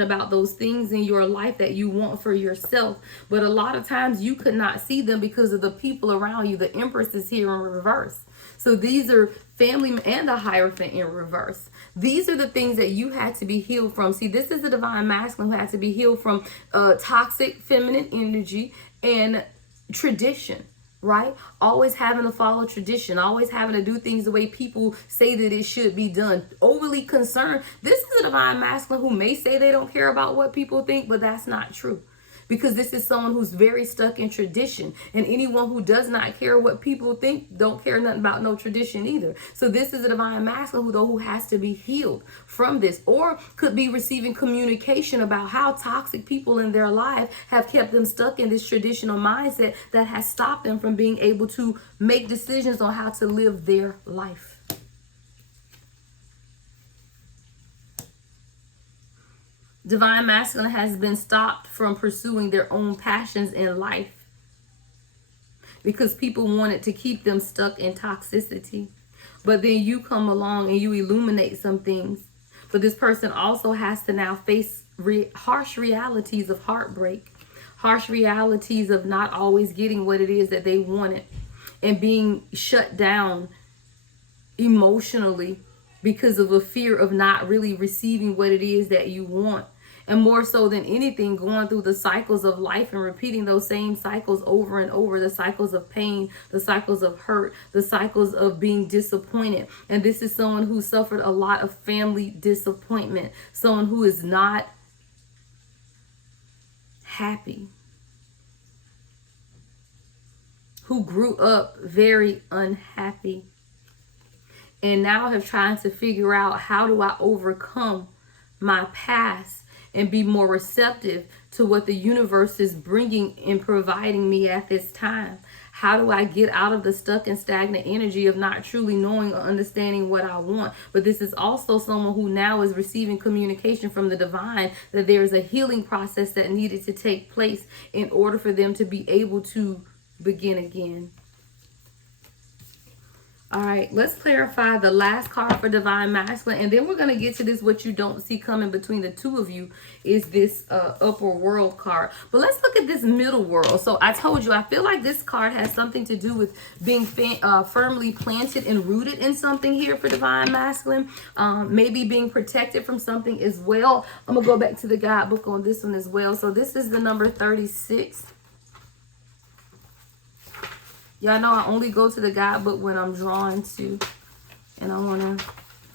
about those things in your life that you want for yourself. But a lot of times you could not see them because of the people around you. The Empress is here in reverse. So these are family and the Hierophant in reverse. These are the things that you had to be healed from. See, this is the divine masculine who had to be healed from toxic feminine energy and tradition. Right? Always having to follow tradition, always having to do things the way people say that it should be done. Overly concerned. This is a divine masculine who may say they don't care about what people think, but that's not true. Because this is someone who's very stuck in tradition. And anyone who does not care what people think don't care nothing about no tradition either. So this is a divine masculine who has to be healed from this, or could be receiving communication about how toxic people in their life have kept them stuck in this traditional mindset that has stopped them from being able to make decisions on how to live their life. Divine masculine has been stopped from pursuing their own passions in life because people wanted to keep them stuck in toxicity. But then you come along and you illuminate some things. But this person also has to now face harsh realities of heartbreak, harsh realities of not always getting what it is that they wanted and being shut down emotionally because of a fear of not really receiving what it is that you want. And more so than anything, going through the cycles of life and repeating those same cycles over and over, the cycles of pain, the cycles of hurt, the cycles of being disappointed. And this is someone who suffered a lot of family disappointment, someone who is not happy, who grew up very unhappy, and now have tried to figure out, how do I overcome my past and be more receptive to what the universe is bringing and providing me at this time? How do I get out of the stuck and stagnant energy of not truly knowing or understanding what I want? But this is also someone who now is receiving communication from the divine that there's a healing process that needed to take place in order for them to be able to begin again. All right, let's clarify the last card for divine masculine, and then we're going to get to this. What you don't see coming between the two of you is this upper world card. But let's look at this middle world. So I told you, I feel like this card has something to do with being firmly planted and rooted in something here for divine masculine. Maybe being protected from something as well. I'm going to go back to the guidebook on this one as well. So this is the number 36. Y'all know I only go to the guidebook when I'm drawn to, and I want to,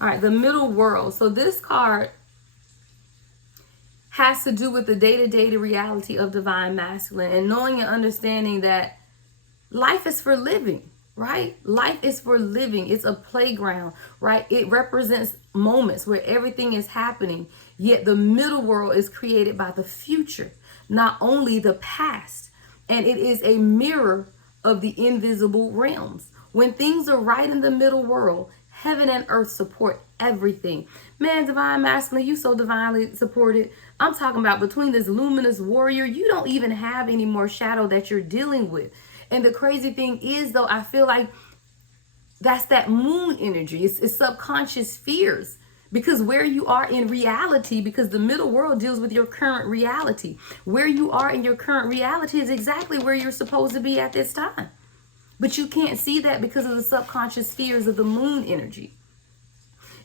all right, the middle world. So this card has to do with the day-to-day reality of divine masculine and knowing and understanding that life is for living. right? Life is for living. It's a playground, right? It represents moments where everything is happening, yet the middle world is created by the future, not only the past. And it is a mirror of the invisible realms. When things are right in the middle world, heaven and earth support everything. Man, divine masculine, you so divinely supported. I'm talking about between this luminous warrior, you don't even have any more shadow that you're dealing with. And the crazy thing is, though, I feel like that's that moon energy. It's subconscious fears. Because where you are in reality, because the middle world deals with your current reality. Where you are in your current reality is exactly where you're supposed to be at this time. But you can't see that because of the subconscious fears of the moon energy.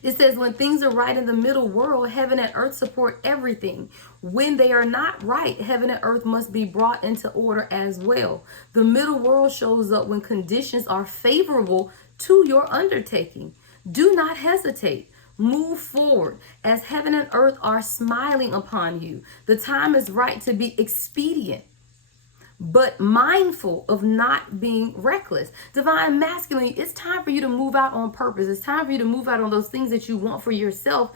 It says when things are right in the middle world, heaven and earth support everything. When they are not right, heaven and earth must be brought into order as well. The middle world shows up when conditions are favorable to your undertaking. Do not hesitate. Move forward as heaven and earth are smiling upon you. The time is right to be expedient, but mindful of not being reckless. Divine masculine, it's time for you to move out on purpose. It's time for you to move out on those things that you want for yourself,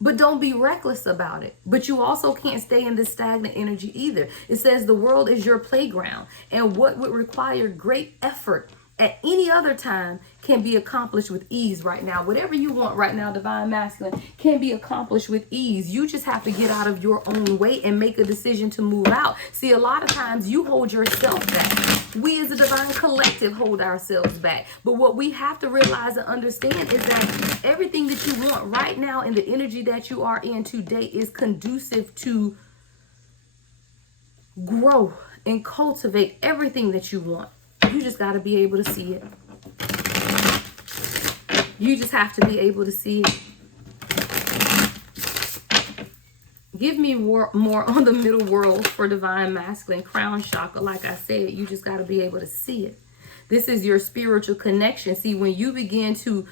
but don't be reckless about it. But you also can't stay in this stagnant energy either. It says the world is your playground, and what would require great effort at any other time can be accomplished with ease right now. Whatever you want right now, divine masculine, can be accomplished with ease. You just have to get out of your own way and make a decision to move out. See, a lot of times you hold yourself back. We as a divine collective hold ourselves back. But what we have to realize and understand is that everything that you want right now in the energy that you are in today is conducive to grow and cultivate everything that you want. You just got to be able to see it. You just have to be able to see it. Give me more on the middle world for divine masculine crown chakra. Like I said, you just got to be able to see it. This is your spiritual connection. See, when you begin to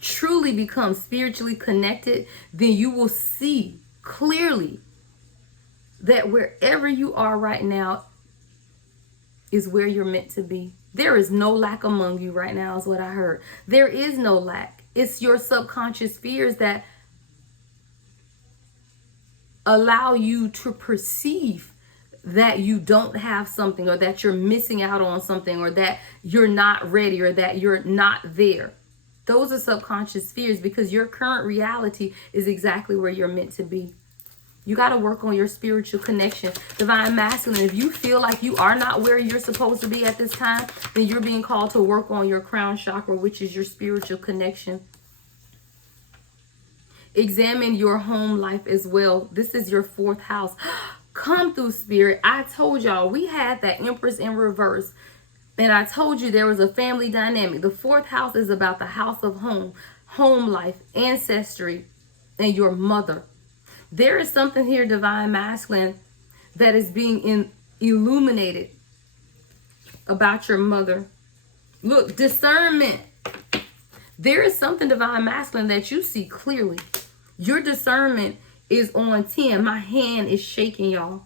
truly become spiritually connected, then you will see clearly that wherever you are right now is where you're meant to be. There is no lack among you right now is what I heard. There is no lack. It's your subconscious fears that allow you to perceive that you don't have something, or that you're missing out on something, or that you're not ready, or that you're not there. Those are subconscious fears because your current reality is exactly where you're meant to be. You got to work on your spiritual connection. Divine masculine, if you feel like you are not where you're supposed to be at this time, then you're being called to work on your crown chakra, which is your spiritual connection. Examine your home life as well. This is your fourth house. Come through, spirit. I told y'all we had that Empress in reverse. And I told you there was a family dynamic. The fourth house is about the house of home life, ancestry, and your mother. There is something here, divine masculine, that is being illuminated about your mother. Look, discernment. There is something, divine masculine, that you see clearly. Your discernment is on 10. My hand is shaking, y'all.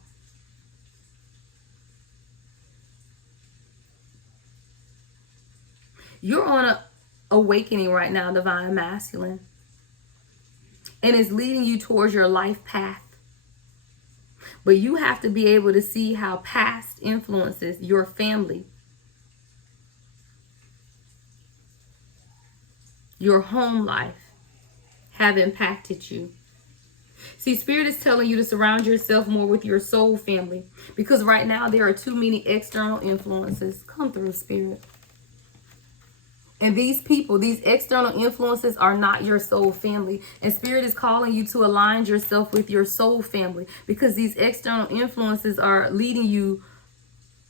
You're on an awakening right now, divine masculine. And it's leading you towards your life path. But you have to be able to see how past influences your family, your home life, have impacted you. See, Spirit is telling you to surround yourself more with your soul family. Because right now there are too many external influences. Come through, Spirit. And these people, these external influences are not your soul family. And Spirit is calling you to align yourself with your soul family, because these external influences are leading you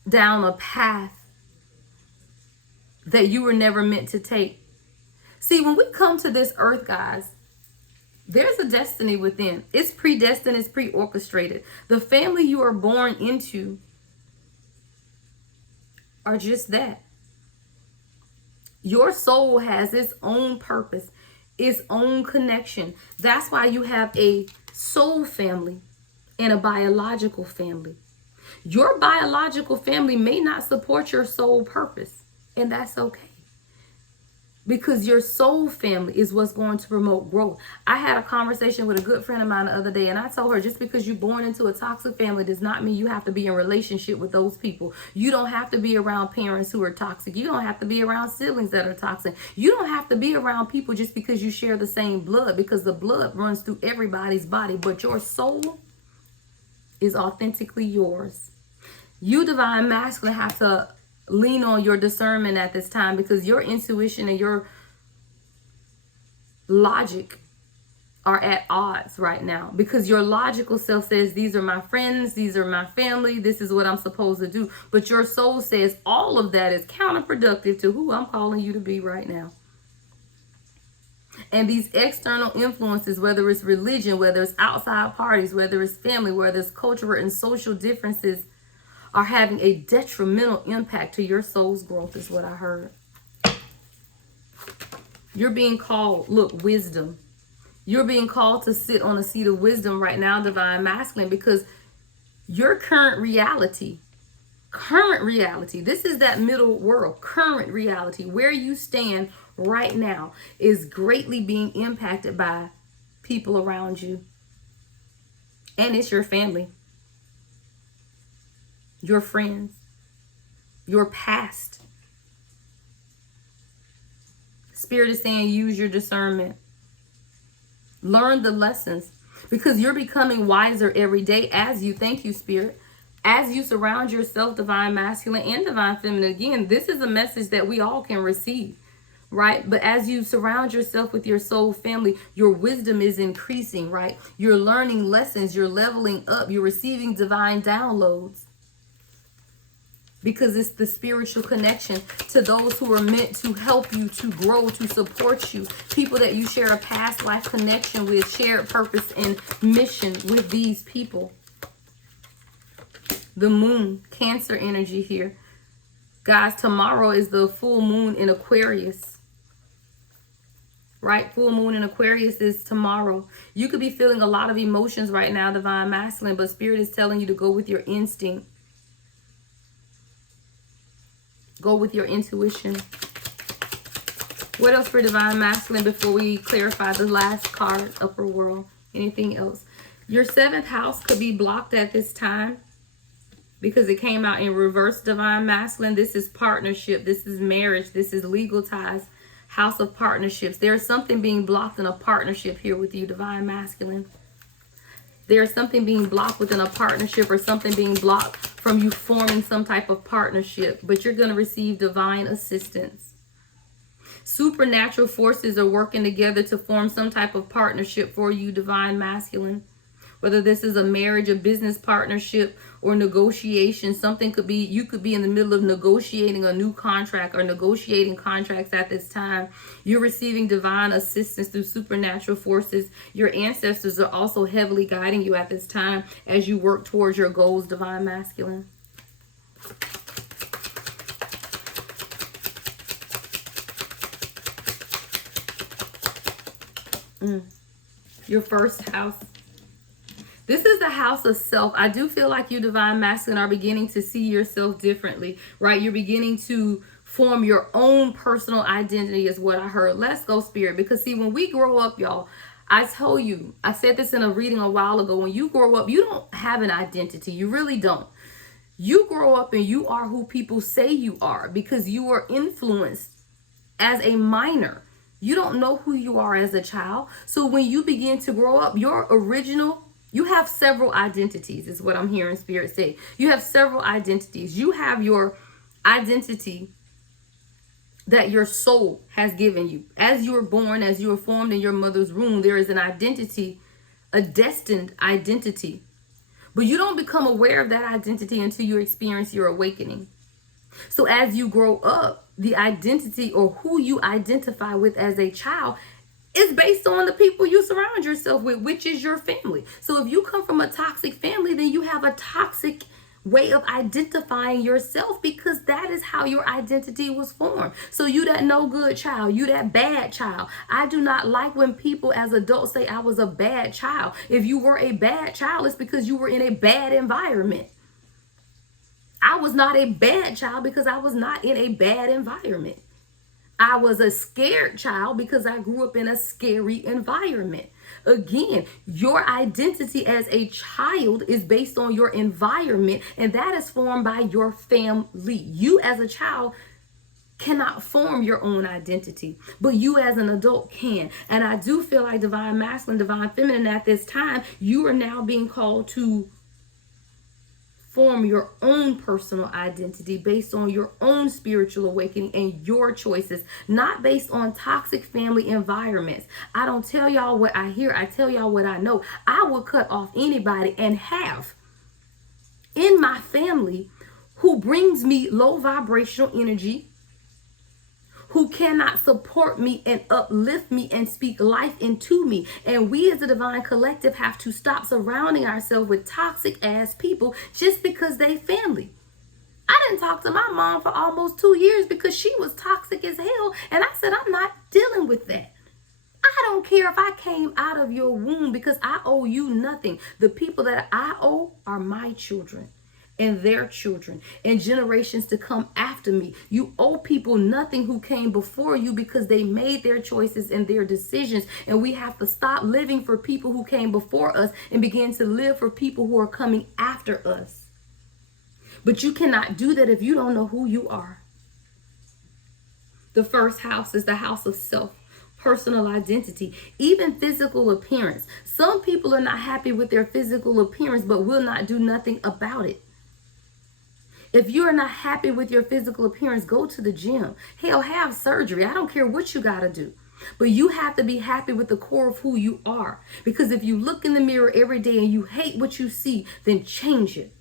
down a path that you were never meant to take. See, when we come to this earth, guys, there's a destiny within. It's predestined, it's pre-orchestrated. The family you are born into are just that. Your soul has its own purpose, its own connection. That's why you have a soul family and a biological family. Your biological family may not support your soul purpose, and that's okay. Because your soul family is what's going to promote growth. I had a conversation with a good friend of mine the other day, and I told her, just because you're born into a toxic family does not mean you have to be in relationship with those people. You don't have to be around parents who are toxic. You don't have to be around siblings that are toxic. You don't have to be around people just because you share the same blood, because the blood runs through everybody's body, but your soul is authentically yours. You, divine masculine, have to lean on your discernment at this time, because your intuition and your logic are at odds right now, because your logical self says, these are my friends, these are my family, this is what I'm supposed to do. But your soul says all of that is counterproductive to who I'm calling you to be right now. And these external influences, whether it's religion, whether it's outside parties, whether it's family, whether it's cultural and social differences, are having a detrimental impact to your soul's growth, is what I heard. You're being called, look, wisdom. You're being called to sit on a seat of wisdom right now, divine masculine, because your current reality, this is that middle world, current reality, where you stand right now, is greatly being impacted by people around you. And it's your family, your friends, your past. Spirit is saying, use your discernment. Learn the lessons, because you're becoming wiser every day as you, thank you, Spirit, as you surround yourself, divine masculine and divine feminine. Again, this is a message that we all can receive, right? But as you surround yourself with your soul family, your wisdom is increasing, right? You're learning lessons, you're leveling up, you're receiving divine downloads. Because it's the spiritual connection to those who are meant to help you, to grow, to support you. People that you share a past life connection with, shared purpose and mission with these people. The moon, Cancer energy here. Guys, tomorrow is the full moon in Aquarius. Right? Full moon in Aquarius is tomorrow. You could be feeling a lot of emotions right now, divine masculine, but Spirit is telling you to go with your instinct. Go with your intuition. What else for divine masculine before we clarify the last card, upper world? Anything else? Your 7th house could be blocked at this time because it came out in reverse, divine masculine. This is partnership. This is marriage. This is legal ties. House of partnerships. There's something being blocked in a partnership here with you, divine masculine. There's something being blocked within a partnership, or something being blocked from you forming some type of partnership, but you're going to receive divine assistance. Supernatural forces are working together to form some type of partnership for you, divine masculine. Whether this is a marriage, a business partnership, or negotiation, something could be, you could be in the middle of negotiating a new contract or negotiating contracts at this time. You're receiving divine assistance through supernatural forces. Your ancestors are also heavily guiding you at this time as you work towards your goals, divine masculine. Your first house. This is the house of self. I do feel like you, divine masculine, are beginning to see yourself differently, right? You're beginning to form your own personal identity is what I heard. Let's go, Spirit. Because see, when we grow up, y'all, I told you, I said this in a reading a while ago, when you grow up, you don't have an identity. You really don't. You grow up and you are who people say you are, because you were influenced as a minor. You don't know who you are as a child. So when you begin to grow up, your original, you have several identities, is what I'm hearing Spirit say. You have several identities. You have your identity that your soul has given you. As you were born, as you were formed in your mother's womb, there is an identity, a destined identity. But you don't become aware of that identity until you experience your awakening. So as you grow up, the identity, or who you identify with as a child, is based on the people you surround yourself with, which is your family. So if you come from a toxic family, then you have a toxic way of identifying yourself, because that is how your identity was formed. So you that no good child, you that bad child. I do not like when people as adults say I was a bad child. If you were a bad child, it's because you were in a bad environment. I was not a bad child because I was not in a bad environment. I was a scared child because I grew up in a scary environment. Again, your identity as a child is based on your environment, and that is formed by your family. You as a child cannot form your own identity, but you as an adult can. And I do feel like divine masculine, divine feminine at this time, you are now being called to form your own personal identity based on your own spiritual awakening and your choices, not based on toxic family environments. I don't tell y'all what I hear, I tell y'all what I know. I will cut off anybody, and have in my family who brings me low vibrational energy, who cannot support me and uplift me and speak life into me. And we as a divine collective have to stop surrounding ourselves with toxic ass people just because they family. I didn't talk to my mom for almost 2 years because she was toxic as hell. And I said, I'm not dealing with that. I don't care if I came out of your womb, because I owe you nothing. The people that I owe are my children and their children and generations to come after me. You owe people nothing who came before you, because they made their choices and their decisions. And we have to stop living for people who came before us and begin to live for people who are coming after us. But you cannot do that if you don't know who you are. The first house is the house of self, personal identity, even physical appearance. Some people are not happy with their physical appearance, but will not do nothing about it. If you are not happy with your physical appearance, go to the gym. Hell, have surgery. I don't care what you got to do. But you have to be happy with the core of who you are. Because if you look in the mirror every day and you hate what you see, then change it.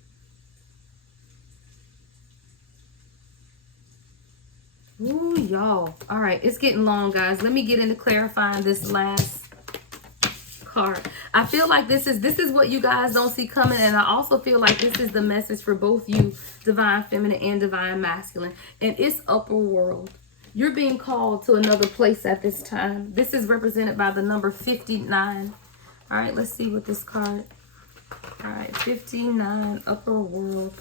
Ooh, y'all. All right, it's getting long, guys. Let me get into clarifying this last card. I feel like this is what you guys don't see coming, and I also feel like this is the message for both you, divine feminine and divine masculine, and it's upper world. You're being called to another place at this time. This is represented by the number 59. All right, let's see what this card. All right, 59, upper world.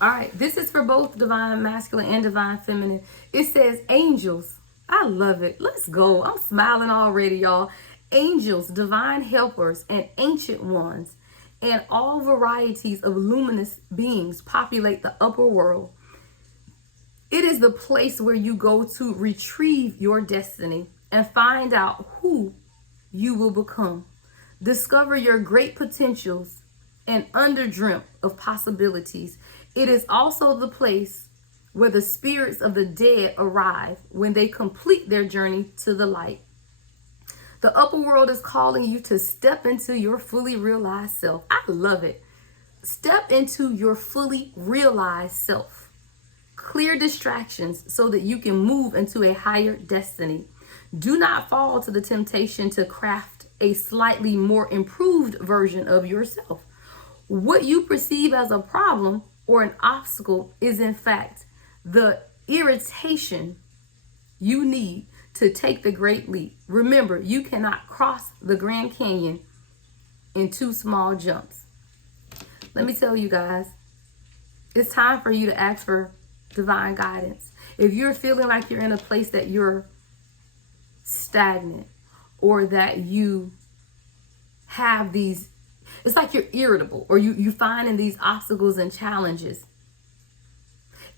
All right, this is for both divine masculine and divine feminine. It says angels. I love it. Let's go. I'm smiling already, y'all. Angels, divine helpers, and ancient ones, and all varieties of luminous beings populate the upper world. It is the place where you go to retrieve your destiny and find out who you will become. Discover your great potentials and underdreamt of possibilities. It is also the place where the spirits of the dead arrive when they complete their journey to the light. The upper world is calling you to step into your fully realized self. I love it. Step into your fully realized self. Clear distractions so that you can move into a higher destiny. Do not fall to the temptation to craft a slightly more improved version of yourself. What you perceive as a problem or an obstacle is in fact the irritation you need to take the great leap. Remember, you cannot cross the Grand Canyon in 2 small jumps. Let me tell you guys, it's time for you to ask for divine guidance. If you're feeling like you're in a place that you're stagnant, or that you have these, it's like you're irritable, or you finding these obstacles and challenges,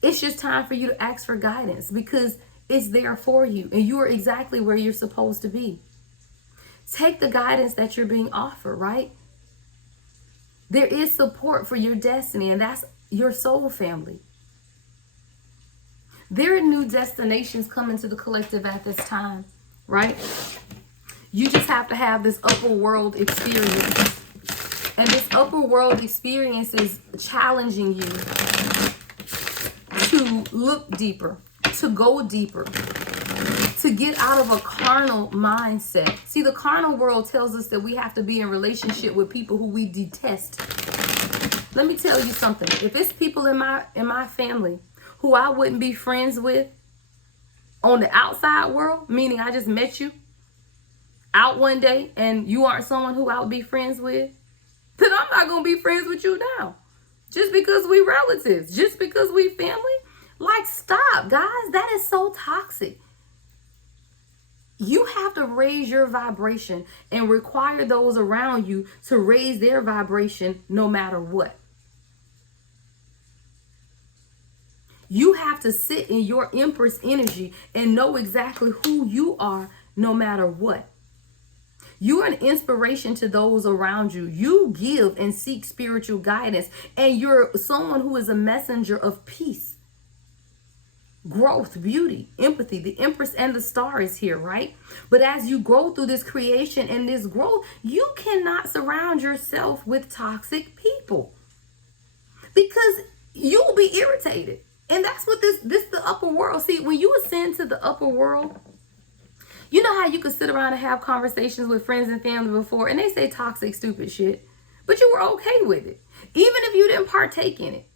it's just time for you to ask for guidance, because it's there for you and you are exactly where you're supposed to be. Take the guidance that you're being offered, right? There is support for your destiny, and that's your soul family. There are new destinations coming to the collective at this time, right? You just have to have this upper world experience. And this upper world experience is challenging you to look deeper, to go deeper, to get out of a carnal mindset. See, the carnal world tells us that we have to be in relationship with people who we detest. Let me tell you something. If it's people in my family who I wouldn't be friends with on the outside world, meaning I just met you out one day and you aren't someone who I would be friends with, then I'm not going to be friends with you now. just because we relatives, just because we family. Like, stop, guys. That is so toxic. You have to raise your vibration and require those around you to raise their vibration no matter what. You have to sit in your Empress energy and know exactly who you are no matter what. You are an inspiration to those around you. You give and seek spiritual guidance, and you're someone who is a messenger of peace, growth, beauty, empathy. The Empress and the Star is here, right? But as you go through this creation and this growth, you cannot surround yourself with toxic people because you'll be irritated. And that's what this the upper world. See, when you ascend to the upper world, you know how you could sit around and have conversations with friends and family before, and they say toxic, stupid shit, but you were okay with it, even if you didn't partake in it.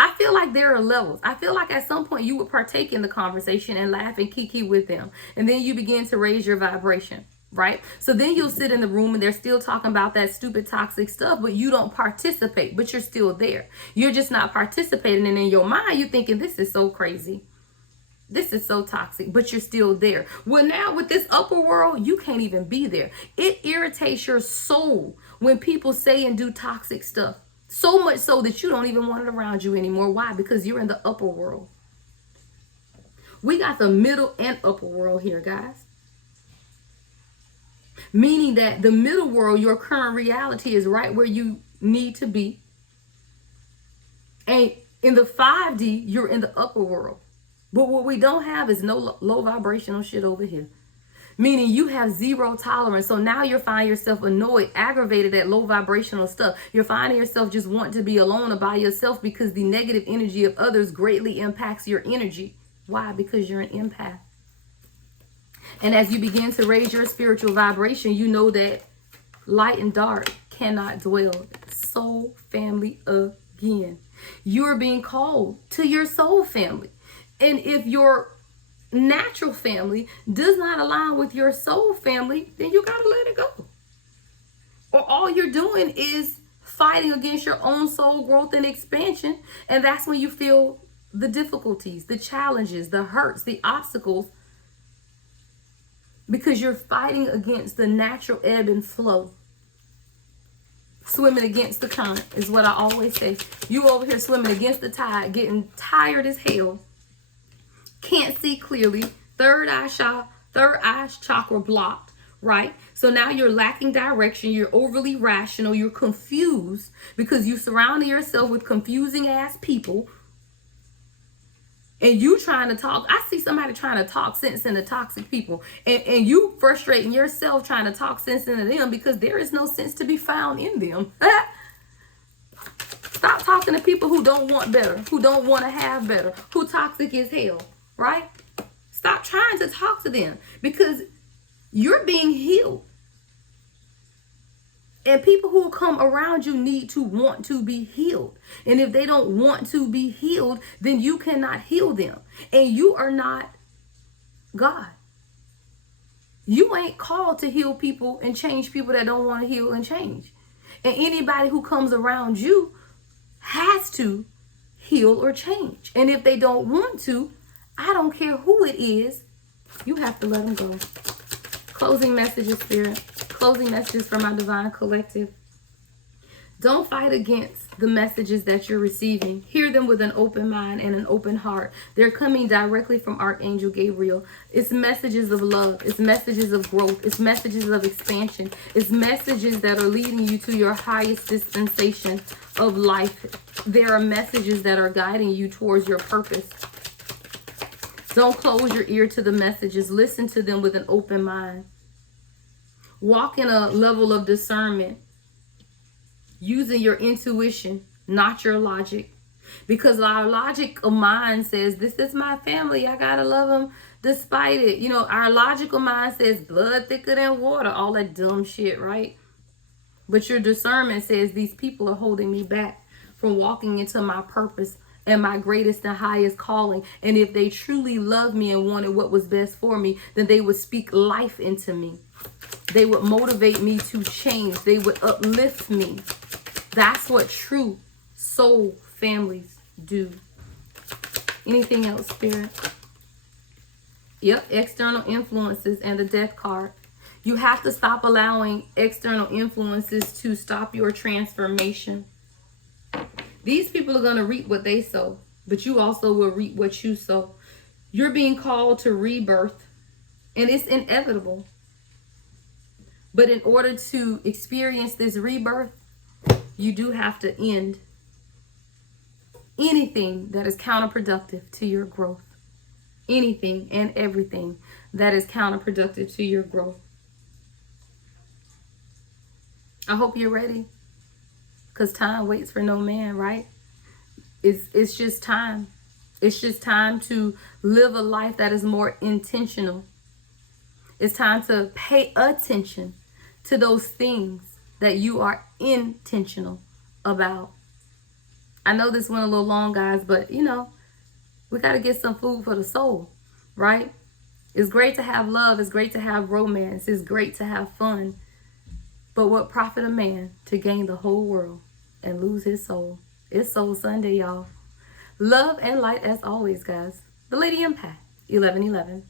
I feel like there are levels. I feel like at some point you would partake in the conversation and laugh and kiki with them, and then you begin to raise your vibration, right? So then you'll sit in the room and they're still talking about that stupid toxic stuff, but you don't participate, but you're still there. You're just not participating, and in your mind you're thinking, this is so crazy. This is so toxic, but you're still there. Well, now with this upper world, you can't even be there. It irritates your soul when people say and do toxic stuff. So much so that you don't even want it around you anymore. Why? Because you're in the upper world. We got the middle and upper world here, guys. Meaning that the middle world, your current reality, is right where you need to be. And in the 5D, you're in the upper world. But what we don't have is no low vibrational shit over here. Meaning you have zero tolerance. So now you're finding yourself annoyed, aggravated at low vibrational stuff. You're finding yourself just wanting to be alone or by yourself because the negative energy of others greatly impacts your energy. Why? Because you're an empath. And as you begin to raise your spiritual vibration, you know that light and dark cannot dwell. Soul family again. You are being called to your soul family. And if your natural family does not align with your soul family, then you gotta let it go. Or all you're doing is fighting against your own soul growth and expansion. And that's when you feel the difficulties, the challenges, the hurts, the obstacles, because you're fighting against the natural ebb and flow. Swimming against the current is what I always say. You over here swimming against the tide, getting tired as hell. Can't see clearly, third eye chakra blocked, right? So now you're lacking direction, you're overly rational, you're confused because you surrounding yourself with confusing ass people, and you trying to talk. I see somebody trying to talk sense into toxic people, and you frustrating yourself trying to talk sense into them because there is no sense to be found in them. Stop talking to people who don't want better, who don't want to have better, who toxic as hell. Right? Stop trying to talk to them because you're being healed. And people who come around you need to want to be healed. And if they don't want to be healed, then you cannot heal them. And you are not God. You ain't called to heal people and change people that don't want to heal and change. And anybody who comes around you has to heal or change. And if they don't want to, I don't care who it is, you have to let them go. Closing messages, Spirit. Closing messages from my divine collective. Don't fight against the messages that you're receiving. Hear them with an open mind and an open heart. They're coming directly from Archangel Gabriel. It's messages of love. It's messages of growth. It's messages of expansion. It's messages that are leading you to your highest dispensation of life. There are messages that are guiding you towards your purpose. Don't close your ear to the messages. Listen to them with an open mind. Walk in a level of discernment, using your intuition, not your logic. Because our logical mind says, this is my family, I gotta love them despite it. You know, our logical mind says blood thicker than water, all that dumb shit, right? But your discernment says these people are holding me back from walking into my purpose and my greatest and highest calling. And if they truly loved me and wanted what was best for me, then they would speak life into me. They would motivate me to change. They would uplift me. That's what true soul families do. Anything else, Spirit? Yep, external influences and the death card. You have to stop allowing external influences to stop your transformation. These people are going to reap what they sow, but you also will reap what you sow. You're being called to rebirth, and it's inevitable. But in order to experience this rebirth, you do have to end anything that is counterproductive to your growth. Anything and everything that is counterproductive to your growth. I hope you're ready, because time waits for no man, right? It's just time. It's just time to live a life that is more intentional. It's time to pay attention to those things that you are intentional about. I know this went a little long, guys, but you know, we got to get some food for the soul, right? It's great to have love. It's great to have romance. It's great to have fun. But what profit a man to gain the whole world and lose his soul? It's Soul Sunday, y'all. Love and light as always, guys. The Lady Impact, 1111.